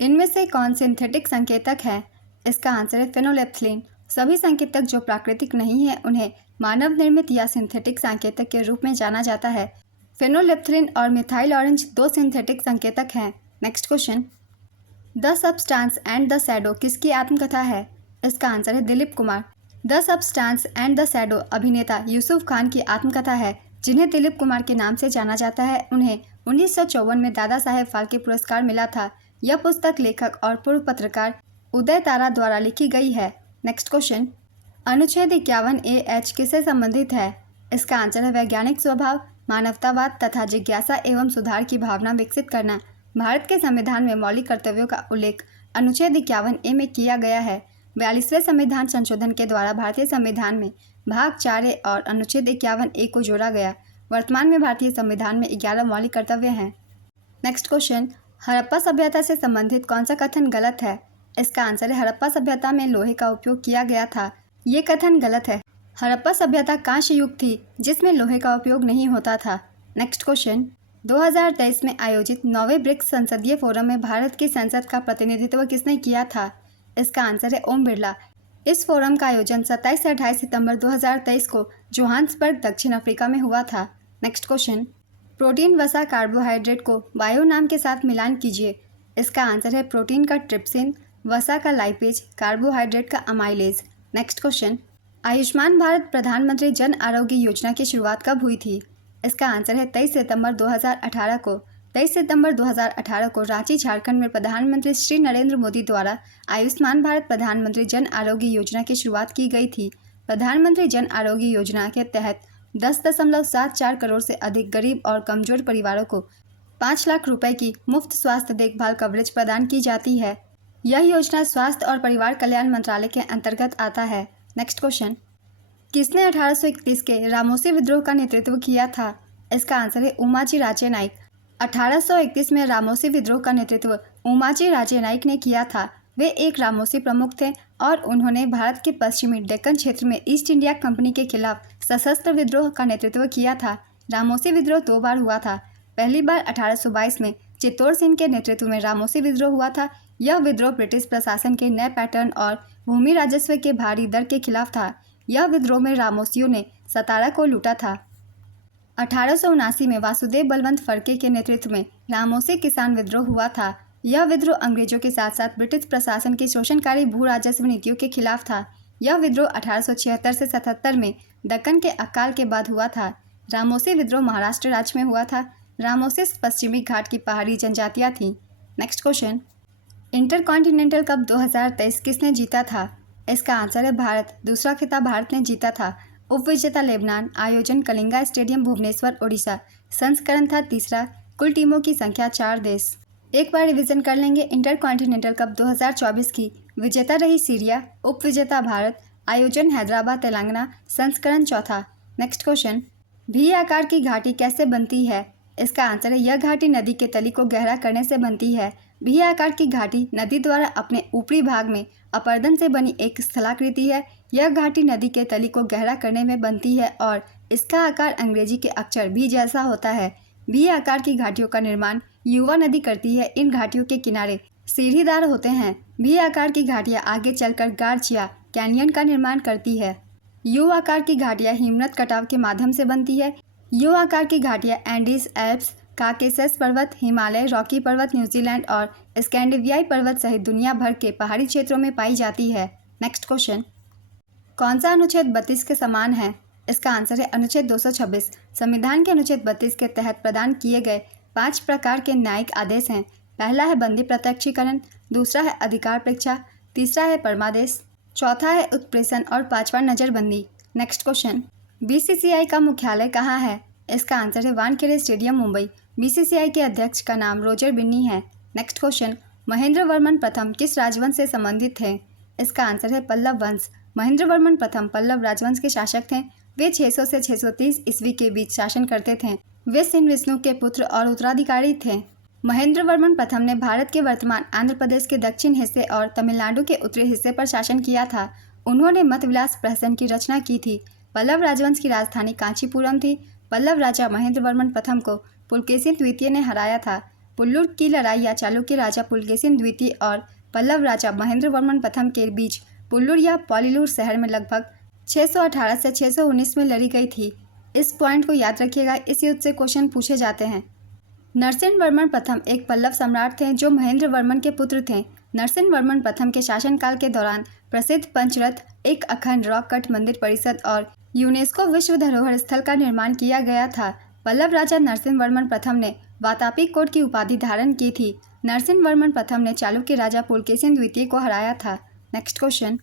इनमें से कौन सिंथेटिक संकेतक है? इसका आंसर है फेनोलेफ्थलीन। सभी संकेतक जो प्राकृतिक नहीं है उन्हें मानव निर्मित या सिंथेटिक संकेतक के रूप में जाना जाता है। फेनोलेफ्थलीन और मिथाइल ऑरेंज 2 सिंथेटिक संकेतक हैं। Next question, the substance and the shadow किसकी आत्मकथा है? इसका आंसर है Dilip Kumar. The substance and the shadow अभिनेता यूसुफ खान की आत्मकथा है जिन्हें दिलीप कुमार के नाम से जाना जाता है। उन्हें 1954 में दादा साहेब फाल्के पुरस्कार मिला था। यह पुस्तक लेखक और पूर्व पत्रकार उदय तारा द्वारा लिखी गई है। नेक्स्ट क्वेश्चन, अनुच्छेद 51A(H) किससे संबंधित है? इसका आंसर है वैज्ञानिक स्वभाव, मानवतावाद तथा जिज्ञासा एवं सुधार की भावना विकसित करना। भारत के संविधान में मौलिक कर्तव्यों का उल्लेख अनुच्छेद 51A में किया गया है। 42वें संविधान संशोधन के द्वारा भारतीय संविधान में भाग 4A और अनुच्छेद 51A को जोड़ा गया। वर्तमान में भारतीय संविधान में 11 मौलिक कर्तव्य हैं। नेक्स्ट क्वेश्चन, हड़प्पा सभ्यता से संबंधित कौन सा कथन गलत है? इसका आंसर है हड़प्पा सभ्यता में लोहे का उपयोग किया गया था। ये कथन गलत है। हड़प्पा सभ्यता कांस्य युग थी जिसमें लोहे का उपयोग नहीं होता था। नेक्स्ट क्वेश्चन, 2023 में आयोजित 9वें ब्रिक्स संसदीय फोरम में भारत की संसद का प्रतिनिधित्व किसने किया था? इसका आंसर है ओम बिरला। इस फोरम का आयोजन 27 से 28 सितंबर 2023 को जोहान्सबर्ग, दक्षिण अफ्रीका में हुआ था। नेक्स्ट क्वेश्चन, प्रोटीन वसा कार्बोहाइड्रेट को वायु नाम के साथ मिलान कीजिए। इसका आंसर है प्रोटीन का ट्रिप्सिन, वसा का लाइपेज, कार्बोहाइड्रेट का amylase. Next question, Ayushman Bharat प्रधानमंत्री जन आरोग्य योजना की शुरुआत कब हुई थी? इसका आंसर है 23 सितंबर 2018 को। 23 सितंबर 2018 को रांची, झारखंड में प्रधानमंत्री श्री नरेंद्र मोदी द्वारा आयुष्मान भारत प्रधानमंत्री जन आरोग्य योजना की शुरुआत की गई थी। प्रधानमंत्री जन आरोग्य योजना के तहत 10.74 करोड़ से अधिक गरीब और कमजोर परिवारों को 5 लाख रुपए की मुफ्त स्वास्थ्य देखभाल कवरेज प्रदान की जाती है। यह योजना स्वास्थ्य और परिवार कल्याण मंत्रालय के अंतर्गत आता है। नेक्स्ट क्वेश्चन, किसने 1831 के रामोसी विद्रोह का नेतृत्व किया था? इसका आंसर है उमाजी राजे नाइक। 1831 में रामोसी विद्रोह का नेतृत्व उमाजी राजे नाइक ने किया था। वे एक रामोसी प्रमुख थे और उन्होंने भारत के पश्चिमी डेक्कन क्षेत्र में ईस्ट इंडिया कंपनी के खिलाफ सशस्त्र विद्रोह का नेतृत्व किया था। रामोसी विद्रोह 2 बार हुआ था। पहली बार 1822 में चित्तौड़ सिंह के नेतृत्व में रामोसी विद्रोह हुआ था। यह विद्रोह ब्रिटिश प्रशासन के नए पैटर्न और भूमि राजस्व के भारी दर के खिलाफ था। यह विद्रोह में रामोसियों ने सतारा को लूटा था। 1879 में वासुदेव बलवंत फड़के के नेतृत्व में रामोसी किसान विद्रोह हुआ था। यह विद्रोह अंग्रेजों के साथ साथ ब्रिटिश प्रशासन की शोषणकारी भू राजस्व नीतियों के खिलाफ था। यह विद्रोह 1876 से 77 में दक्कन के अकाल के बाद हुआ था। रामोसी विद्रोह महाराष्ट्र राज्य में हुआ था। रामोसी पश्चिमी घाट की पहाड़ी जनजातियाँ थीं। नेक्स्ट क्वेश्चन, इंटरकॉन्टिनेंटल कप 2023 किसने जीता था? इसका आंसर है भारत। दूसरा खिताब भारत ने जीता था। उपविजेता लेबनान। आयोजन कलिंगा स्टेडियम, भुवनेश्वर, ओडिशा। संस्करण था तीसरा। कुल टीमों की संख्या 4 देश। एक बार रिवीजन कर लेंगे। इंटरकॉन्टिनेंटल कप 2024 की विजेता रही सीरिया, उपविजेता भारत। आयोजन हैदराबाद, तेलंगाना। संस्करण चौथा। नेक्स्ट क्वेश्चन, भी आकार की घाटी कैसे बनती है? इसका आंसर है यह घाटी नदी के तली को गहरा करने से बनती है। भी आकार की घाटी नदी द्वारा अपने ऊपरी भाग में अपरदन से बनी एक स्थलाकृति है। यह घाटी नदी के तली को गहरा करने में बनती है और इसका आकार अंग्रेजी के अक्षर भी जैसा होता है। भी आकार की घाटियों का निर्माण युवा नदी करती है। इन घाटियों के किनारे सीढ़ीदार होते हैं। भी आकार की घाटियाँ आगे चलकर गार्च या कैनियन का निर्माण करती है। यू आकार की घाटियाँ हिमनद कटाव के माध्यम से बनती है। यू आकार की घाटियाँ एंडीज, एल्प्स, काकेसस पर्वत, हिमालय, रॉकी पर्वत, न्यूजीलैंड और स्कैंडिनेवियाई पर्वत सहित दुनिया भर के पहाड़ी क्षेत्रों में पाई जाती है। नेक्स्ट क्वेश्चन, कौन सा अनुच्छेद 32 के समान है? इसका आंसर है अनुच्छेद 226। संविधान के अनुच्छेद 32 के तहत प्रदान किए गए 5 प्रकार के न्यायिक आदेश हैं। पहला है बंदी प्रत्यक्षीकरण, दूसरा है अधिकार परीक्षा, तीसरा है परमादेश, चौथा है उत्प्रेषण और 5वां नज़रबंदी। नेक्स्ट क्वेश्चन, बीसीसीआई का मुख्यालय कहाँ है? इसका आंसर है वानखेड़े स्टेडियम, मुंबई। बीसीसीआई के अध्यक्ष का नाम रोजर बिन्नी है। नेक्स्ट क्वेश्चन, महेंद्र वर्मन प्रथम किस राजवंश से संबंधित थे? इसका आंसर है पल्लव वंश। महेंद्र वर्मन प्रथम पल्लव राजवंश के शासक थे। वे 600 से 630 ईस्वी के बीच शासन करते थे। वे सिंह विष्णु के पुत्र और उत्तराधिकारी थे। महेंद्र वर्मन प्रथम ने भारत के वर्तमान आंध्र प्रदेश के दक्षिण हिस्से और तमिलनाडु के उत्तरी हिस्से पर शासन किया था। उन्होंने मतविलास प्रहसन की रचना की थी। पल्लव राजवंश की राजधानी कांचीपुरम थी। पल्लव राजा महेंद्र वर्मन प्रथम को पुलकेशिन द्वितीय ने हराया था। पुल्लुर की लड़ाई या चालुक्य राजा पुलकेशिन द्वितीय और पल्लव राजा महेंद्र वर्मन प्रथम के बीच पुल्लुर या पॉलीलूर शहर में लगभग 618 से 619 में लड़ी गई थी। इस पॉइंट को याद रखिएगा, इस युद्ध से क्वेश्चन पूछे जाते हैं। नरसिंह वर्मन प्रथम एक पल्लव सम्राट थे जो महेंद्र वर्मन के पुत्र थे। नरसिंह वर्मन प्रथम के शासनकाल के दौरान प्रसिद्ध पंचरथ, एक अखंड रॉक कट मंदिर परिषद और यूनेस्को विश्व धरोहर स्थल का निर्माण किया गया था। पल्लव राजा नरसिंह वर्मन प्रथम ने वातापी कोट की उपाधि धारण की थी? नरसिंहवर्मन प्रथम ने चालुक्य राजा पुलकेशिन द्वितीय को हराया था। नेक्स्ट क्वेश्चन,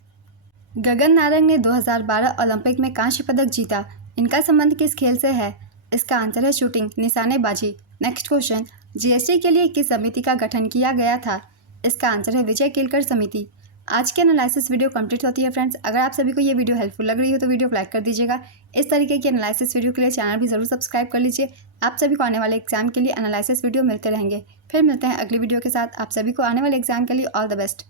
गगन नारंग ने 2012 ओलंपिक में कांस्य पदक जीता। इनका संबंध किस खेल से है? इसका आंसर है शूटिंग, निशानेबाजी। नेक्स्ट क्वेश्चन, जीएसटी के लिए किस समिति का गठन किया गया था? इसका आंसर है विजय केलकर समिति। आज की एनालिसिस वीडियो कंप्लीट होती है फ्रेंड्स। अगर आप सभी को ये वीडियो हेल्पफुल लग रही हो तो वीडियो को लाइक कर दीजिएगा। इस तरीके की एनालिसिस वीडियो के लिए चैनल भी जरूर सब्सक्राइब कर लीजिए। आप सभी को आने वाले एग्जाम के लिए एनालिसिस वीडियो मिलते रहेंगे। फिर मिलते हैं अगली वीडियो के साथ। आप सभी को आने वाले एग्जाम के लिए ऑल द बेस्ट।